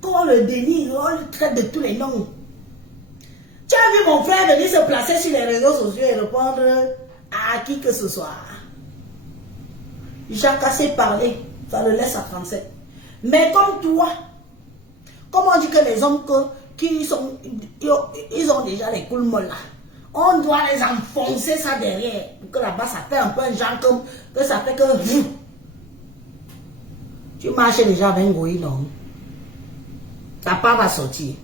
qu'on le dénigre, on le traite de tous les noms. Tu as vu mon frère venir se placer sur les réseaux sociaux et répondre à qui que ce soit. Chacun sait parler, ça le laisse à français. Mais comme toi, comme on dit que les hommes ils ont déjà les couilles molles là, on doit les enfoncer ça derrière, pour que là-bas ça fait un peu un genre comme, que ça fait que... Tu marches déjà avec un goï, non? Ta part va sortir.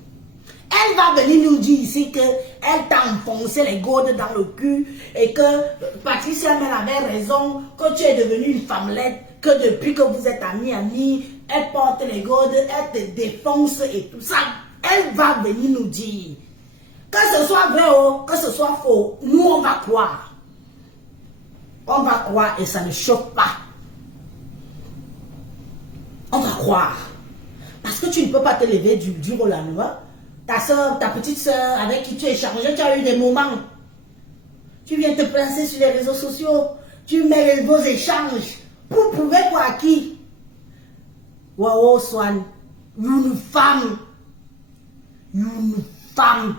Elle va venir nous dire ici qu'elle t'a enfoncé les godes dans le cul et que Patricia Mel avait raison, que tu es devenue une femmelette, que depuis que vous êtes amis, elle porte les godes, elle te défonce et tout ça. Elle va venir nous dire. Que ce soit vrai ou que ce soit faux, nous on va croire. On va croire et ça ne choque pas. On va croire. Parce que tu ne peux pas te lever du jour au lendemain. Ta soeur, ta petite soeur avec qui tu échanges, tu as eu des moments. Tu viens te placer sur les réseaux sociaux. Tu mets vos échanges. Pour prouver quoi à qui? Wow, Swan. Une femme. Une femme.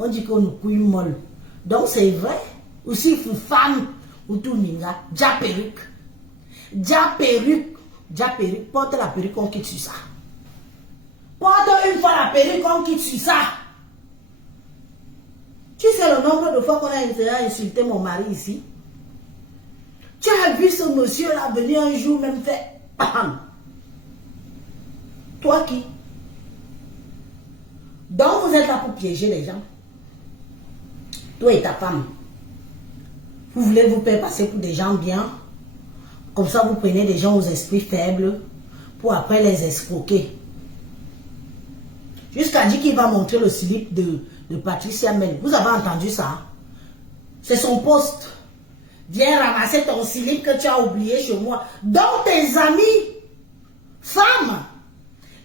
On dit qu'on nous couille molle. Donc c'est vrai. Aussi, une femme. Ou tout ninga. Déjà perruque. Déjà perruque. Déjà perruque. Porte la perruque, on quitte sur ça. Porte une fois la perruque, on quitte sur ça. Tu sais le nombre de fois qu'on a insulté mon mari ici? Tu as vu ce monsieur-là venir un jour même fait... Toi qui? Donc vous êtes là pour piéger les gens. Toi et ta femme. Vous voulez vous faire passer pour des gens bien. Comme ça vous prenez des gens aux esprits faibles pour après les escroquer. Jusqu'à dire qu'il va montrer le slip de Patricia Mel. Vous avez entendu ça? C'est son poste. Viens ramasser ton slip que tu as oublié chez moi. Donc tes amis, femmes,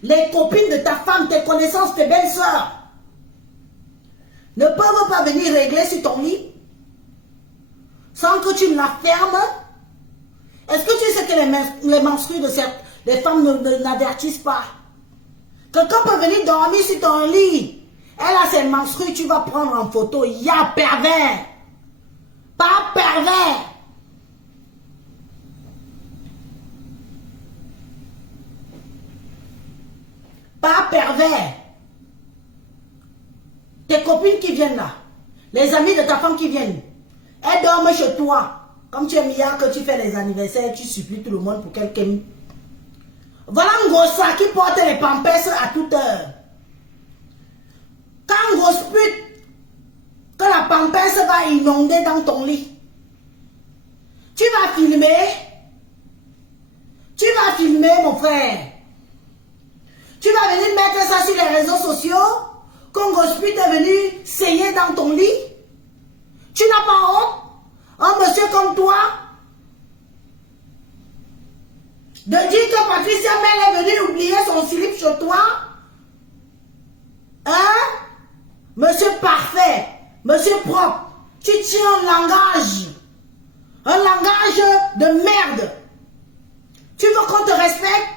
les copines de ta femme, tes connaissances, tes belles-sœurs, ne peuvent pas venir régler sur ton lit sans que tu la fermes. Est-ce que tu sais que les menstrues de des femmes n'avertissent pas? Quelqu'un peut venir dormir sur ton lit. Elle a ses menstrues, tu vas prendre en photo. Il y a pervers. Pas pervers. Pas pervers. Tes copines qui viennent là, les amis de ta femme qui viennent, elles dorment chez toi. Comme tu es milliard, que tu fais les anniversaires, tu supplies tout le monde pour quelqu'un. Voilà un gros sac qui porte les pampers à toute heure. Quand un gros pute, que la pampers va inonder dans ton lit, tu vas filmer. Tu vas filmer, mon frère. Tu vas venir mettre ça sur les réseaux sociaux. Quand un gros pute est venu saigner dans ton lit. Tu n'as pas honte? Un monsieur comme toi, de dire que Patricia Mel est venue oublier son slip chez toi? Hein? Monsieur parfait, monsieur propre, tu tiens un langage de merde. Tu veux qu'on te respecte?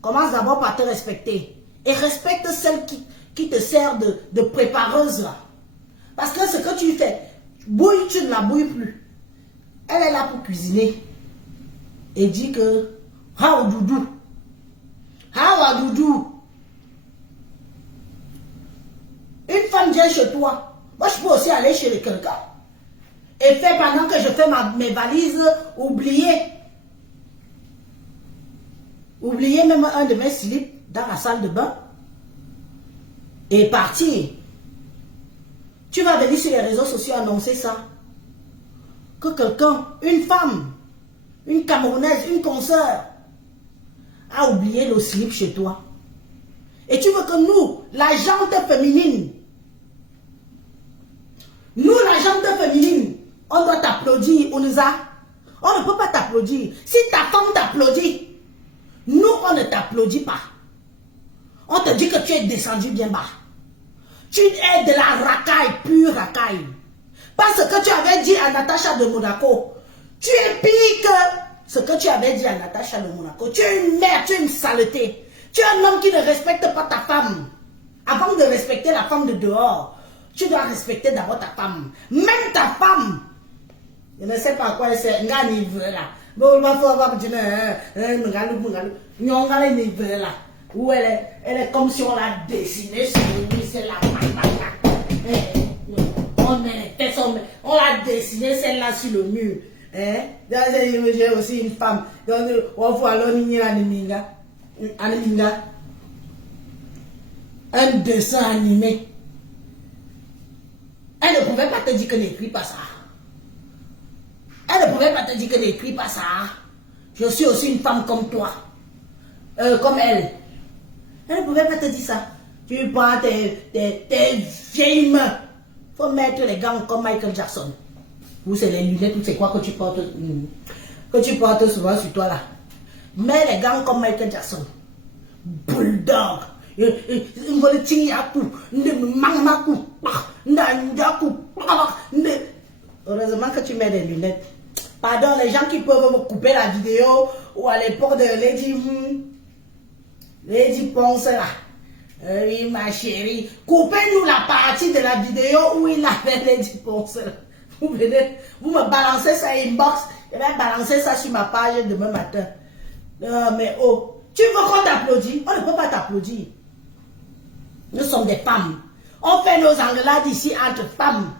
Commence d'abord par te respecter. Et respecte celle qui te sert de prépareuse là. Parce que ce que tu fais, bouille, tu ne la bouilles plus. Elle est là pour cuisiner. Et dit que How Doudou. How Doudou. Une femme vient chez toi. Moi, je peux aussi aller chez quelqu'un. Et faire pendant que je fais mes valises, oublier. Oublier même un de mes slips dans la salle de bain. Et partir. Tu vas venir sur les réseaux sociaux annoncer ça. que quelqu'un, une femme, une Camerounaise, une consoeur, a oublié le slip chez toi. Et tu veux que nous, la gente féminine, on doit t'applaudir, on nous a. On ne peut pas t'applaudir. Si ta femme t'applaudit, nous, on ne t'applaudit pas. On te dit que tu es descendu bien bas. Tu es de la racaille, pure racaille. Parce que tu avais dit à Natacha de Monaco, tu es pire que ce que tu avais dit à Natacha de Monaco. Tu es une mère, tu es une saleté. Tu es un homme qui ne respecte pas ta femme. Avant de respecter la femme de dehors, tu dois respecter d'abord ta femme. Même ta femme, je ne sais pas à quoi elle sert. Où elle est comme si on l'a dessinée sur le mur, c'est la on l'a dessinée celle-là sur le mur. J'ai aussi une femme. On voit un dessin animé. Elle ne pouvait pas te dire que n'écris pas ça. Elle ne pouvait pas te dire que n'écris pas ça. Je suis aussi une femme comme toi. Comme elle. Elle ne pouvait pas te dire ça. Tu prends tes vieilles mains. Il faut mettre les gants comme Michael Jackson. Ou c'est les lunettes, ou c'est quoi que tu portes souvent sur toi là. Mets les gants comme Michael Jackson. Bulldog. Heureusement que tu mets des lunettes. Pardon, les gens qui peuvent me couper la vidéo ou à l'époque de Lady Ponce là. Oui, ma chérie. Coupez-nous la partie de la vidéo où il avait Lady Ponce là. Vous venez, vous me balancez ça inbox. Je vais balancer ça sur ma page demain matin. Non, mais oh, tu veux qu'on t'applaudisse? On ne peut pas t'applaudir. Nous sommes des femmes. On fait nos engueulades ici entre femmes.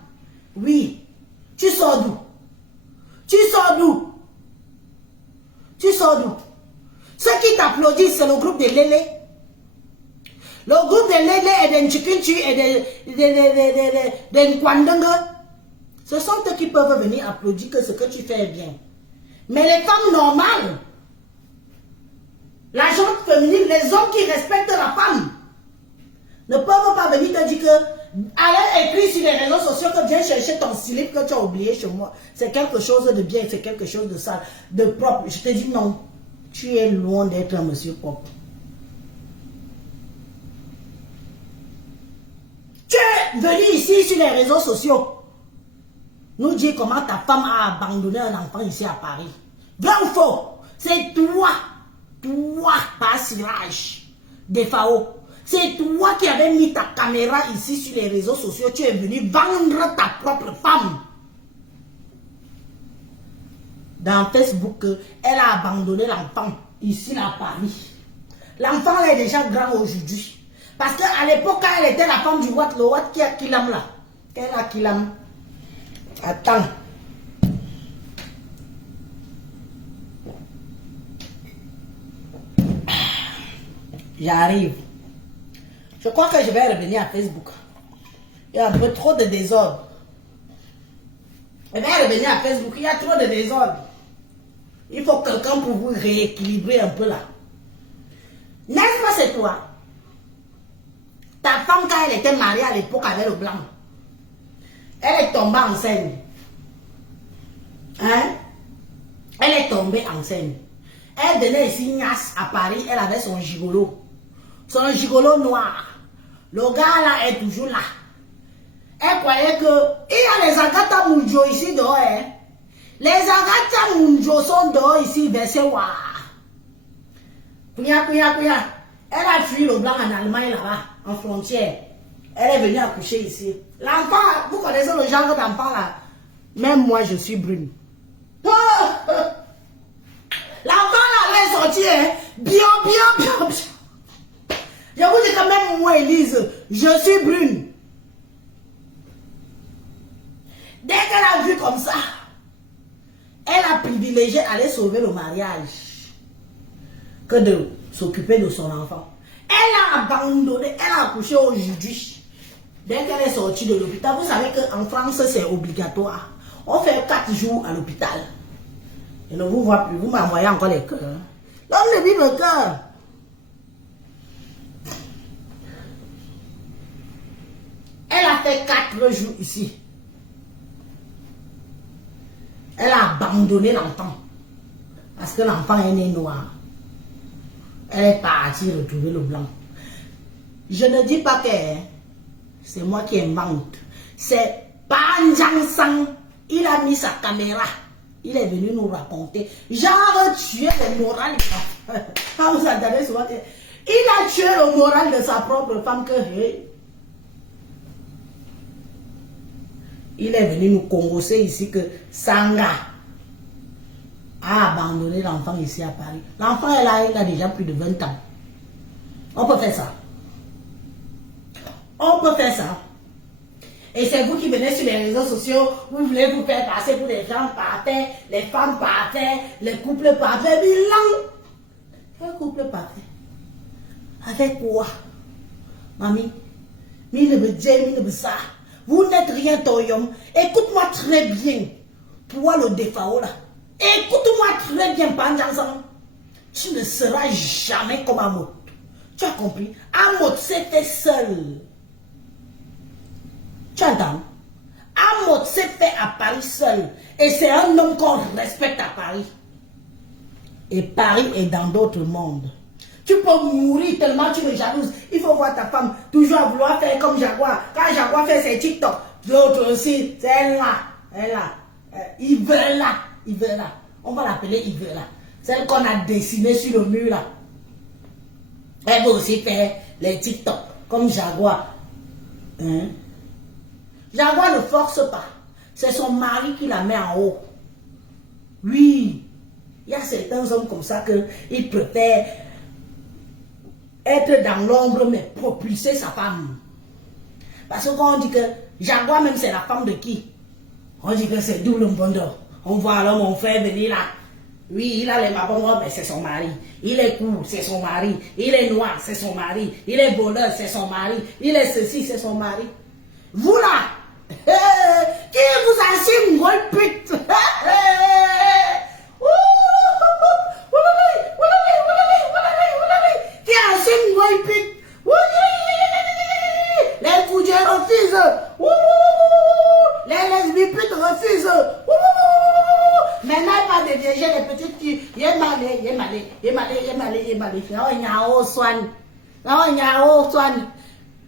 Oui. Tu sors d'où? Tu sors d'où? Tu sors d'où? Ceux qui t'applaudissent, c'est le groupe de Lélé. Le groupe de Lélé et de Nchikinchi et de Nkwandanga. Ce sont eux qui peuvent venir applaudir que ce que tu fais est bien. Mais les femmes normales, la gente féminine, les hommes qui respectent la femme, ne peuvent pas venir te dire que allez écrire sur les réseaux sociaux que viens chercher ton slip que tu as oublié chez moi. C'est quelque chose de bien, c'est quelque chose de sale, de propre. Je te dis non, tu es loin d'être un monsieur propre. Tu es venu ici sur les réseaux sociaux nous dire comment ta femme a abandonné un enfant ici à Paris. Vrai ou faux? C'est toi, par Siraj, des FAO. C'est toi qui avais mis ta caméra ici sur les réseaux sociaux. Tu es venu vendre ta propre femme. Dans Facebook, elle a abandonné l'enfant ici à Paris. L'enfant est déjà grand aujourd'hui. Parce qu'à l'époque, quand elle était la femme du Watt, le Watt qui a Kilam là. Quelle a Kilam? Attends. J'arrive. Je crois que je vais revenir à Facebook. Il y a un peu trop de désordre. Je vais revenir à Facebook. Il y a trop de désordre. Il faut quelqu'un pour vous rééquilibrer un peu là. N'est-ce pas c'est toi? Ta femme, quand elle était mariée à l'époque avec le blanc, elle est tombée enceinte. Hein? Elle est tombée enceinte. Elle venait ici, Nias, à Paris, elle avait son gigolo. Son gigolo noir. Le gars là est toujours là. Elle croyait que... Il y a les Agatha Munjo ici dehors. Hein? Les Agatha Munjo sont dehors ici, versés war. Pouya. Elle a fui le blanc en Allemagne là-bas, en frontière. Elle est venue accoucher ici. L'enfant, vous connaissez le genre d'enfant là? Même moi, je suis brune. L'enfant là, elle est sortie, hein? Bien. Je vous dis quand même, moi, Elise, je suis brune. Dès qu'elle a vu comme ça, elle a privilégié aller sauver le mariage que de s'occuper de son enfant. Elle a abandonné, elle a accouché aujourd'hui. Dès qu'elle est sortie de l'hôpital, vous savez qu'en France, c'est obligatoire. On fait 4 jours à l'hôpital. Je ne vous vois plus, vous m'envoyez encore les cœurs. L'homme ne vit le cœur. Elle a fait 4 jours ici. Elle a abandonné l'enfant. Parce que l'enfant est né noir. Elle est partie retrouver le blanc. Je ne dis pas que c'est moi qui invente. C'est Panjang Sang. Il a mis sa caméra. Il est venu nous raconter. Genre tuer le moral. Quand vous entendez souvent, il a tué le moral de sa propre femme que il est venu nous congosser ici que Sanga a abandonné l'enfant ici à Paris. L'enfant est là, il a déjà plus de 20 ans. On peut faire ça. On peut faire ça. Et c'est vous qui venez sur les réseaux sociaux, vous voulez vous faire passer pour les gens par terre, les femmes par terre, les couples par terre. Bilan. Un couple par terre. Avec quoi? Mamie, mi ne me dit, mi ne me ça. Vous n'êtes rien, Toyom. Écoute-moi très bien. Toi, le défaut là. Écoute-moi très bien, Panjansan. Tu ne seras jamais comme Amot. Tu as compris? Amot, c'était seul. Tu entends? Amot s'est fait à Paris seul. Et c'est un homme qu'on respecte à Paris. Et Paris est dans d'autres mondes. Tu peux mourir tellement tu me jalouses. Il faut voir ta femme toujours à vouloir faire comme Jaguar. Quand Jaguar fait ses TikTok, d'autres aussi, c'est elle là. Elle là. Ivela. Ivela. On va l'appeler Ivela. Celle qu'on a dessinée sur le mur là. Elle veut aussi faire les TikTok comme Jaguar. Hein? Jaguar ne force pas. C'est son mari qui la met en haut. Oui. Il y a certains hommes comme ça qu'ils préfèrent être dans l'ombre mais propulser sa femme. Parce que quand on dit que Jaguar même c'est la femme de qui? On dit que c'est double bondor. On voit alors mon frère venir là. Oui, il a les mabons, mais c'est son mari. Il est court, c'est son mari. Il est noir, c'est son mari. Il est voleur, c'est son mari. Il est ceci, c'est son mari. Vous là, qui vous a su une grosse pute? Qui a su une grosse pute? Les fougères refusent. Les lesbiennes putes refusent. Maintenant, pas de vieilles, les petites filles. Yé malé.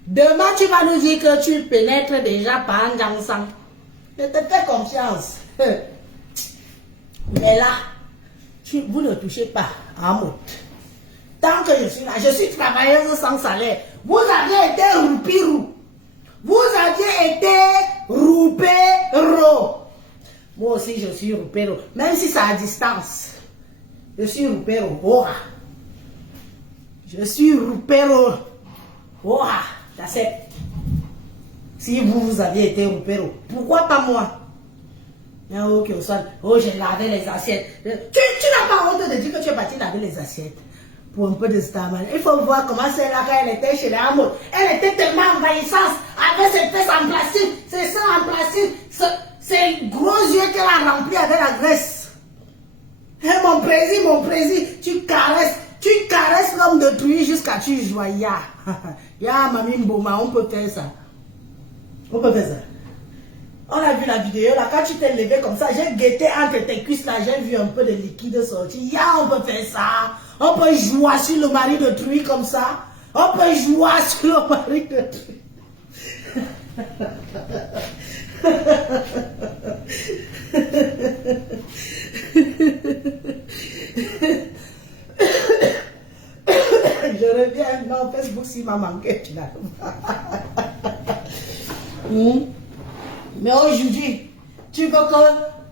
Demain, tu vas nous dire que tu pénètres déjà par un Jansang. Je te fais confiance. Mais là, vous ne touchez pas à Amot. Tant que je suis là, je suis travailleuse sans salaire. Vous aviez été roupirou. Vous aviez été roupéro. Moi aussi, je suis roupéro. Même si c'est à distance. Je suis roupéro. Oh. Je suis roupéro. Oh. J'accepte. Si vous aviez été roupéro, pourquoi pas moi? Oh, j'ai lavé les assiettes. Tu n'as pas honte de dire que tu es parti laver les assiettes. Pour un peu de stamina. Il faut voir comment c'est là quand elle était chez les Amot. Elle était tellement envahissante avec ses fesses en plastique, ses seins en plastique, ses gros yeux qu'elle a remplis avec la graisse. Et mon président, tu caresses l'homme de truie jusqu'à tu joyas. Ya, mamie Mboma, on peut faire ça. On peut faire ça. On a vu la vidéo là, quand tu t'es levé comme ça, j'ai guetté entre tes cuisses là, j'ai vu un peu de liquide sortir. Ya, on peut faire ça. On peut jouer sur le mari de truie comme ça. On peut jouer sur le mari de truie. Je reviens dans Facebook s'il m'a manqué. Mais aujourd'hui, tu veux que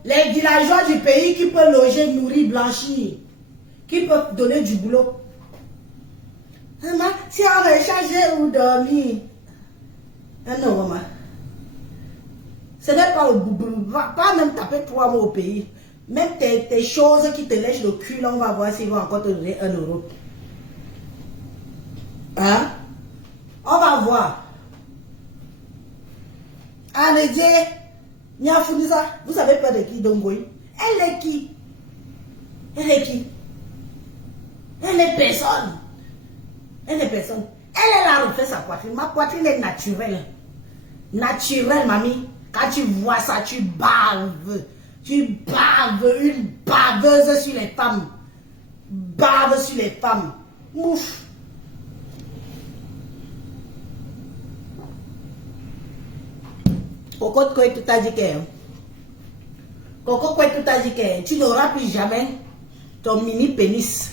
les villageois du pays qui peuvent loger, nourrir, blanchir, qui peuvent donner du boulot. Maman, si on va changer ou dormir. Non, maman. Ce n'est pas le boubou. Pas même taper 3 mots au pays. Même tes choses qui te lèchent le cul, là, on va voir s'ils vont encore te donner 1 euro. Hein? On va voir. Allez, Niafounisa, vous savez peur de qui, Dongoy? Elle est qui? Elle est qui? Elle est personne. Elle est personne. Elle a refait sa poitrine. Ma poitrine est naturelle. Naturelle, mamie. Quand tu vois ça, tu baves. Tu baves, une baveuse sur les femmes. Bave sur les femmes. Ouf. Coco, quoi tout a dit que. Coco, quoi tout a dit que. Tu n'auras plus jamais ton mini pénis.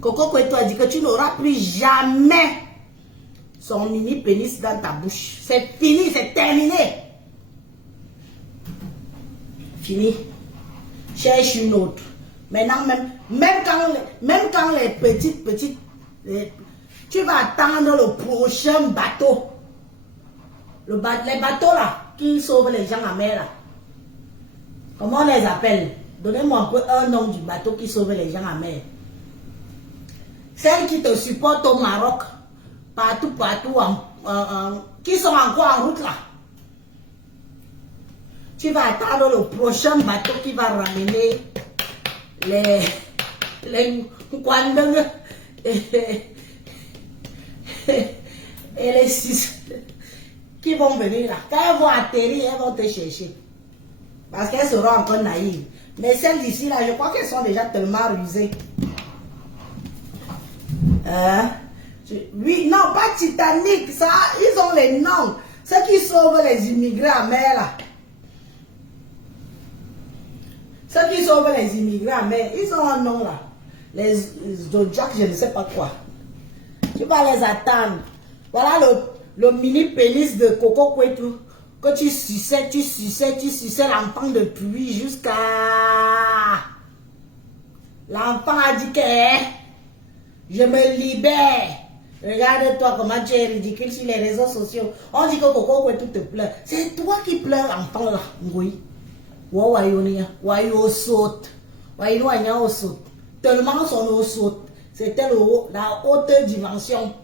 Coco, quoi tout a dit que tu n'auras plus jamais son mini pénis dans ta bouche. C'est fini, c'est terminé. Fini. Cherche une autre. Maintenant, même quand les petites, tu vas attendre le prochain bateau. Les bateaux là, qui sauvent les gens en mer là. Comment on les appelle? Donnez-moi un peu un nom du bateau qui sauve les gens en mer. Celles qui te supportent au Maroc, partout, qui sont encore en route là. Tu vas attendre le prochain bateau qui va ramener les Kwandeng et les 6 qui vont venir là. Quand elles vont atterrir, elles vont te chercher. Parce qu'elles seront encore naïves. Mais celles d'ici là, je crois qu'elles sont déjà tellement rusées. Oui, non, pas Titanic, ça, ils ont les noms. Ceux qui sauvent les immigrés en mer là. Ceux qui sauvent les immigrés en mer, ils ont un nom là. Les Zodiac, je ne sais pas quoi. Tu vas les attendre. Voilà le mini pénis de Coco Kwetu que tu suçais l'enfant de pluie jusqu'à... L'enfant a dit que je me libère. Regarde-toi comment tu es ridicule sur les réseaux sociaux. On dit que Coco Kwetu te pleure. C'est toi qui pleures, enfant là. Oui. Wayo saute. Wayo saute. Tellement son eau saute. C'était la haute dimension.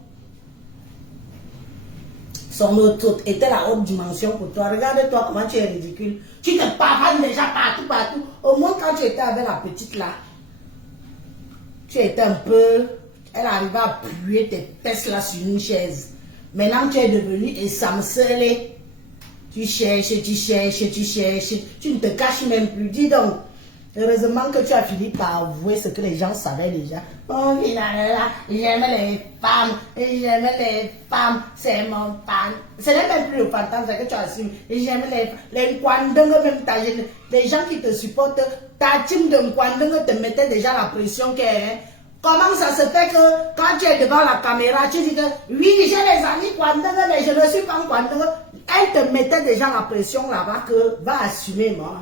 Son eau saute était la haute dimension pour toi. Regarde-toi comment tu es ridicule. Tu te pavanes déjà partout. Au moins quand tu étais avec la petite là, tu étais un peu... Elle arrivait à puer tes fesses là sur une chaise. Maintenant tu es devenu essamcelé. Tu cherches, tu ne te caches même plus. Dis donc, heureusement que tu as fini par avouer ce que les gens savaient déjà. Oh, j'aimais les femmes, c'est mon fan. Ce n'est même plus le fantasme, c'est que tu assumes. J'aimais les Kwandeng, même les gens qui te supportent, ta team de Kwandeng te mettait déjà la pression que... Comment ça se fait que quand tu es devant la caméra, tu dis que oui, j'ai les amis Kwandeng, mais je ne suis pas Kwandeng. Elle te mettait déjà la pression là-bas que va assumer, moi.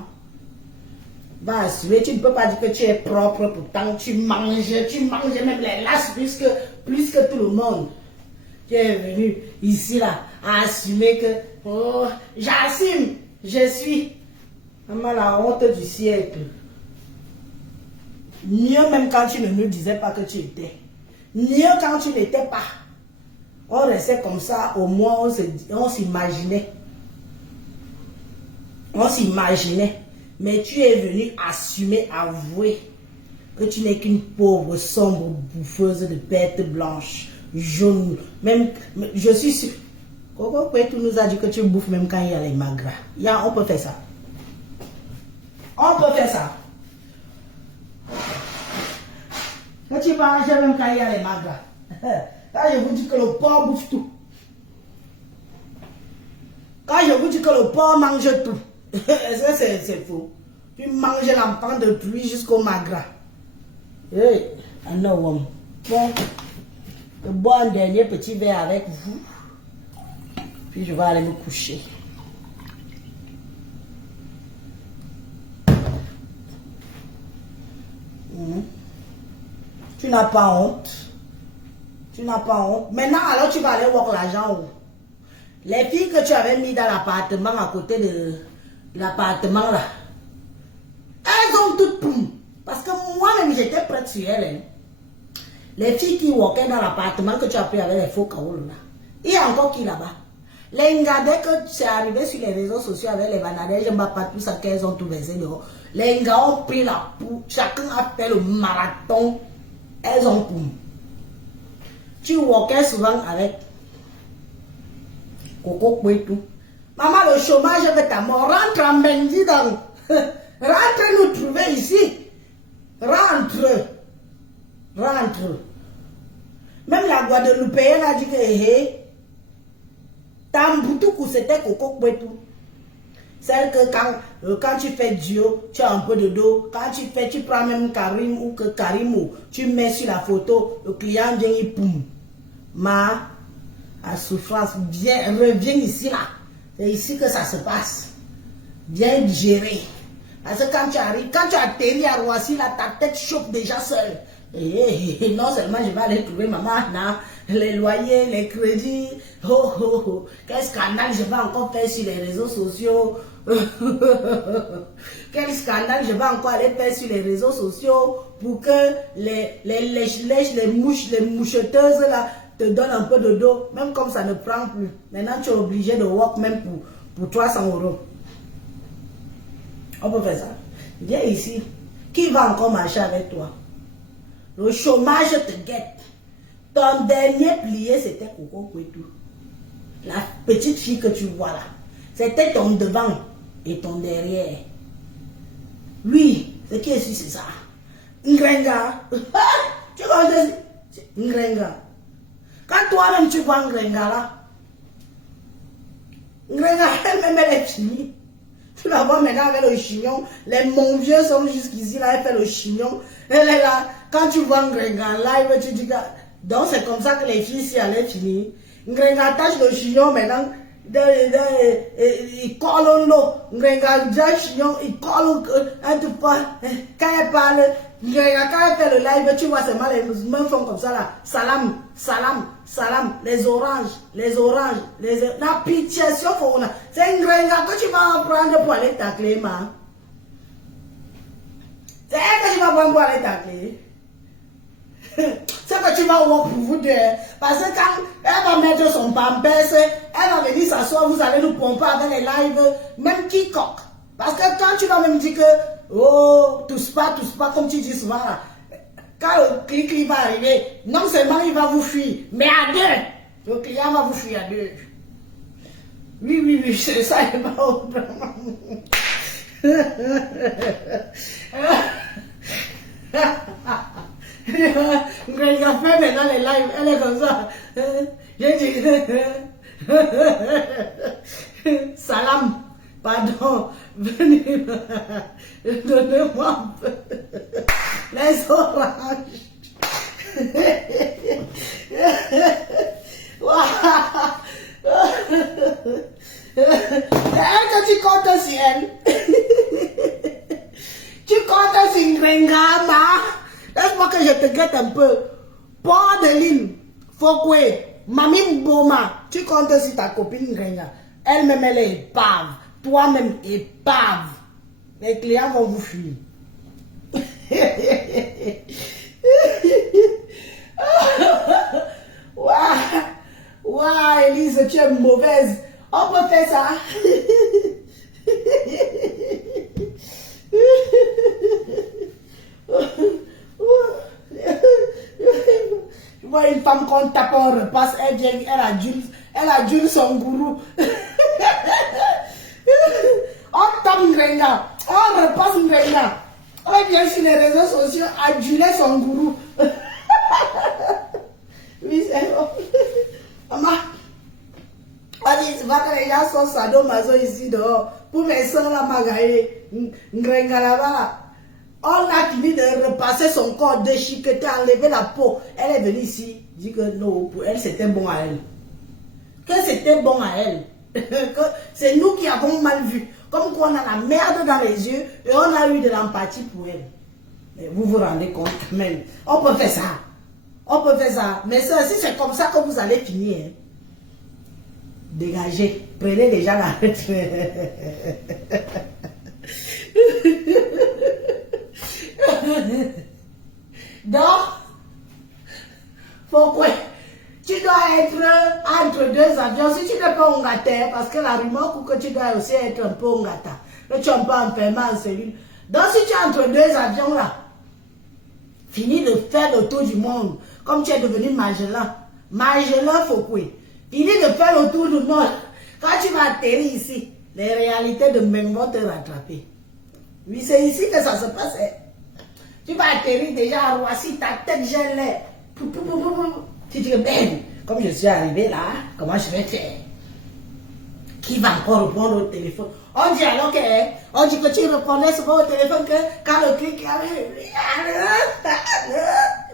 Va assumer. Tu ne peux pas dire que tu es propre, pourtant tu manges même les lasses plus que tout le monde. Tu es venu ici là à assumer que oh, j'assume, je suis vraiment la honte du siècle. Mieux même quand tu ne nous disais pas que tu étais. Mieux quand tu n'étais pas. On restait comme ça, au moins on s'imaginait. On s'imaginait. Mais tu es venu assumer, avouer que tu n'es qu'une pauvre, sombre bouffeuse de pète blanche, jaune. Même, je suis sûre. Coco Kwetu nous a dit que tu bouffes même quand il y a les magras. On peut faire ça. On peut faire ça. Que tu manges même quand il y a les magras. Quand je vous dis que le porc bouffe tout. Quand je vous dis que le porc mange tout. C'est faux. Tu manges l'enfant de pluie jusqu'au magras. Hey, non, bon. Je bois un dernier petit verre avec vous. Puis je vais aller me coucher. Tu n'as pas honte. Tu n'as pas honte. Maintenant, alors tu vas aller voir l'argent où? Les filles que tu avais mis dans l'appartement à côté de l'appartement là, elles ont toutes poum. Parce que moi-même, j'étais prête sur elles. Hein. Les filles qui walkaient dans l'appartement que tu as pris avec les faux caoules là. Il y a encore qui là-bas? Les gars, dès que c'est arrivé sur les réseaux sociaux avec les banadères, je ne pas tout ça qu'elles ont tout baisé dehors. Les gars ont pris la poule, chacun a fait le marathon. Elles ont poule. Tu walkais souvent avec Coco Kouetou. Maman, le chômage est ta mort. Rentre en Mendy donc. Rentre nous trouver ici. Rentre. Rentre. Même la Guadeloupéenne a dit que Tamboutou, c'était Coco Kouetou. Celle que quand tu fais duo, tu as un peu de dos. Quand tu prends même Karim ou que Karim, tu mets sur la photo, le client vient et poum. Ma souffrance, reviens ici là. C'est ici que ça se passe. Bien géré. Parce que quand tu arrives, quand tu atterris à Roissy, là, ta tête chauffe déjà seule. Et non seulement je vais aller trouver maman, non, les loyers, les crédits, oh oh oh, quel scandale je vais encore faire sur les réseaux sociaux. Quel scandale je vais encore aller faire sur les réseaux sociaux pour que les moucheteuses là te donnent un peu de dos, même comme ça ne prend plus. Maintenant tu es obligé de work même pour 300 €. On peut faire ça. Viens ici. Qui va encore marcher avec toi? Le chômage te guette. Ton dernier plié, c'était Coco Kouetou. La petite fille que tu vois là. C'était ton devant et ton derrière. Lui, ce qui est ici, c'est ça. Ngrenga. Tu connais Ngrenga. Quand toi-même tu vois Ngrenga là, Ngrenga, elle-même elle est finie. Tu la vois maintenant avec le chignon. Les mon vieux sont jusqu'ici là, elle fait le chignon. Elle est là. Quand tu vois Ngrenga live, tu dis que. Donc c'est comme ça que les filles ici allaient finir. Ngrenga attache le chignon maintenant. Il colle l'eau. Ngrenga attache le chignon, il colle un tout pas. Quand elle parle, Ngrenga, quand elle fait le live, tu vois seulement les mains font comme ça là. Salam, salam, salam. Les oranges, les oranges, la pitié, c'est Ngrenga que tu vas prendre pour aller tacler, ma. C'est elle que tu vas prendre pour aller tacler. C'est que tu vas voir pour vous deux. Parce que quand elle va mettre son pampers, elle va venir s'asseoir, vous allez nous pomper avec les lives, même quiconque. Parce que quand tu vas même dire que, oh, tous pas, comme tu dis souvent là, quand le clic va arriver, non seulement il va vous fuir, mais à deux. Le client va vous fuir à deux. Oui, c'est ça, il va Ngrenga fait maintenant les lives, elle est comme ça. J'ai dit, salam, pardon, venez, donnez-moi un peu les oranges. Elle que tu comptes sur elle. Tu comptes sur Ngrenga, ma. Laisse-moi que je te guette un peu. Port de l'île, Fokwe, Mami Boma, tu comptes sur ta copine Ngrenga. Elle-même, elle est épave. Toi-même, épave. Les clients vont vous fuir. Waouh, Elise, tu es mauvaise. On peut faire ça. Je vois une femme qu'on tape, on repasse, elle vient, elle adule son gourou. On tape Ngrenga, on repasse Ngrenga. On vient sur les réseaux sociaux, aduler son gourou. Oui, c'est bon. Maman, allez, tu vois que les gens sont sadomaso ici dehors. Pour mes soeurs là, Magaïe, Ngrenga là-bas. On a fini de repasser son corps, déchiqueter, enlever la peau. Elle est venue ici, dit que non, pour elle c'était bon à elle. Que c'était bon à elle. Que c'est nous qui avons mal vu. Comme qu'on a la merde dans les yeux et on a eu de l'empathie pour elle. Mais vous vous rendez compte même. On peut faire ça. On peut faire ça. Mais ça, si c'est comme ça que vous allez finir, hein, dégagez. Prenez déjà la retraite. Donc, pourquoi tu dois dois être entre deux avions, si tu n'es pas ongataire, parce que la rumeur court que tu dois aussi être un peu ongata, que tu es un peu enfermé en cellule. Donc si tu es entre deux avions là, finis de faire le tour du monde, comme tu es devenu Magellan. Magellan Fokoué. Finis de faire le tour du monde. Quand tu vas atterrir ici, les réalités de Meng vont te rattraper. Oui, c'est ici que ça se passe. Tu vas atterrir déjà à Roissy, ta tête gèle. Tu dis, ben, comme je suis arrivé là, comment je vais faire? Qui va encore répondre au téléphone? On dit alors que, on dit que tu répondais souvent au téléphone que quand le clic arrive,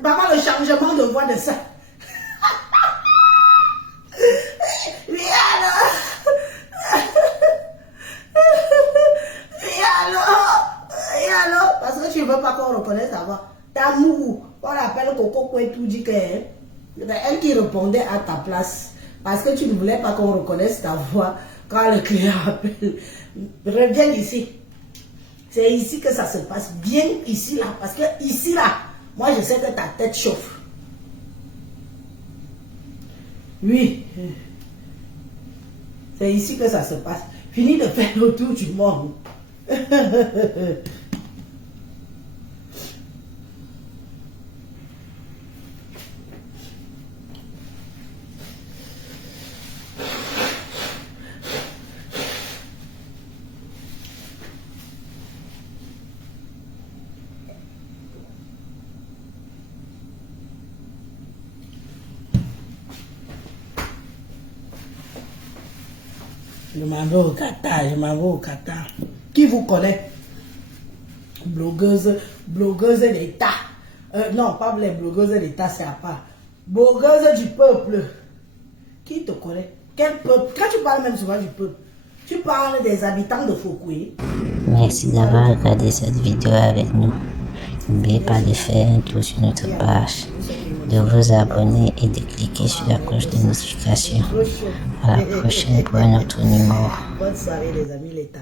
maman, le changement de voix de ça. Oui, alors. Et alors, parce que tu ne veux pas qu'on reconnaisse ta voix. Ta moue, on l'appelle Coco Kouetou, dit que elle qui répondait à ta place. Parce que tu ne voulais pas qu'on reconnaisse ta voix quand le client appelle. Reviens ici. C'est ici que ça se passe. Viens ici là. Parce que ici là, moi je sais que ta tête chauffe. Oui. C'est ici que ça se passe. Fini de faire le tour du monde. Je m'en vais au Qatar, je m'en vais au Qatar. Qui vous connaît? Blogueuse d'État. Non, pas les blogueuses d'État, c'est à part. Blogueuse du peuple. Qui te connaît? Quel peuple? Quand tu parles même souvent du peuple, tu parles des habitants de Fokoué. Merci d'avoir regardé cette vidéo avec nous. N'oubliez pas de faire un tour sur notre page, de vous abonner et de cliquer sur la cloche de notification. À la prochaine pour un autre numéro. Bonne soirée les amis l'État.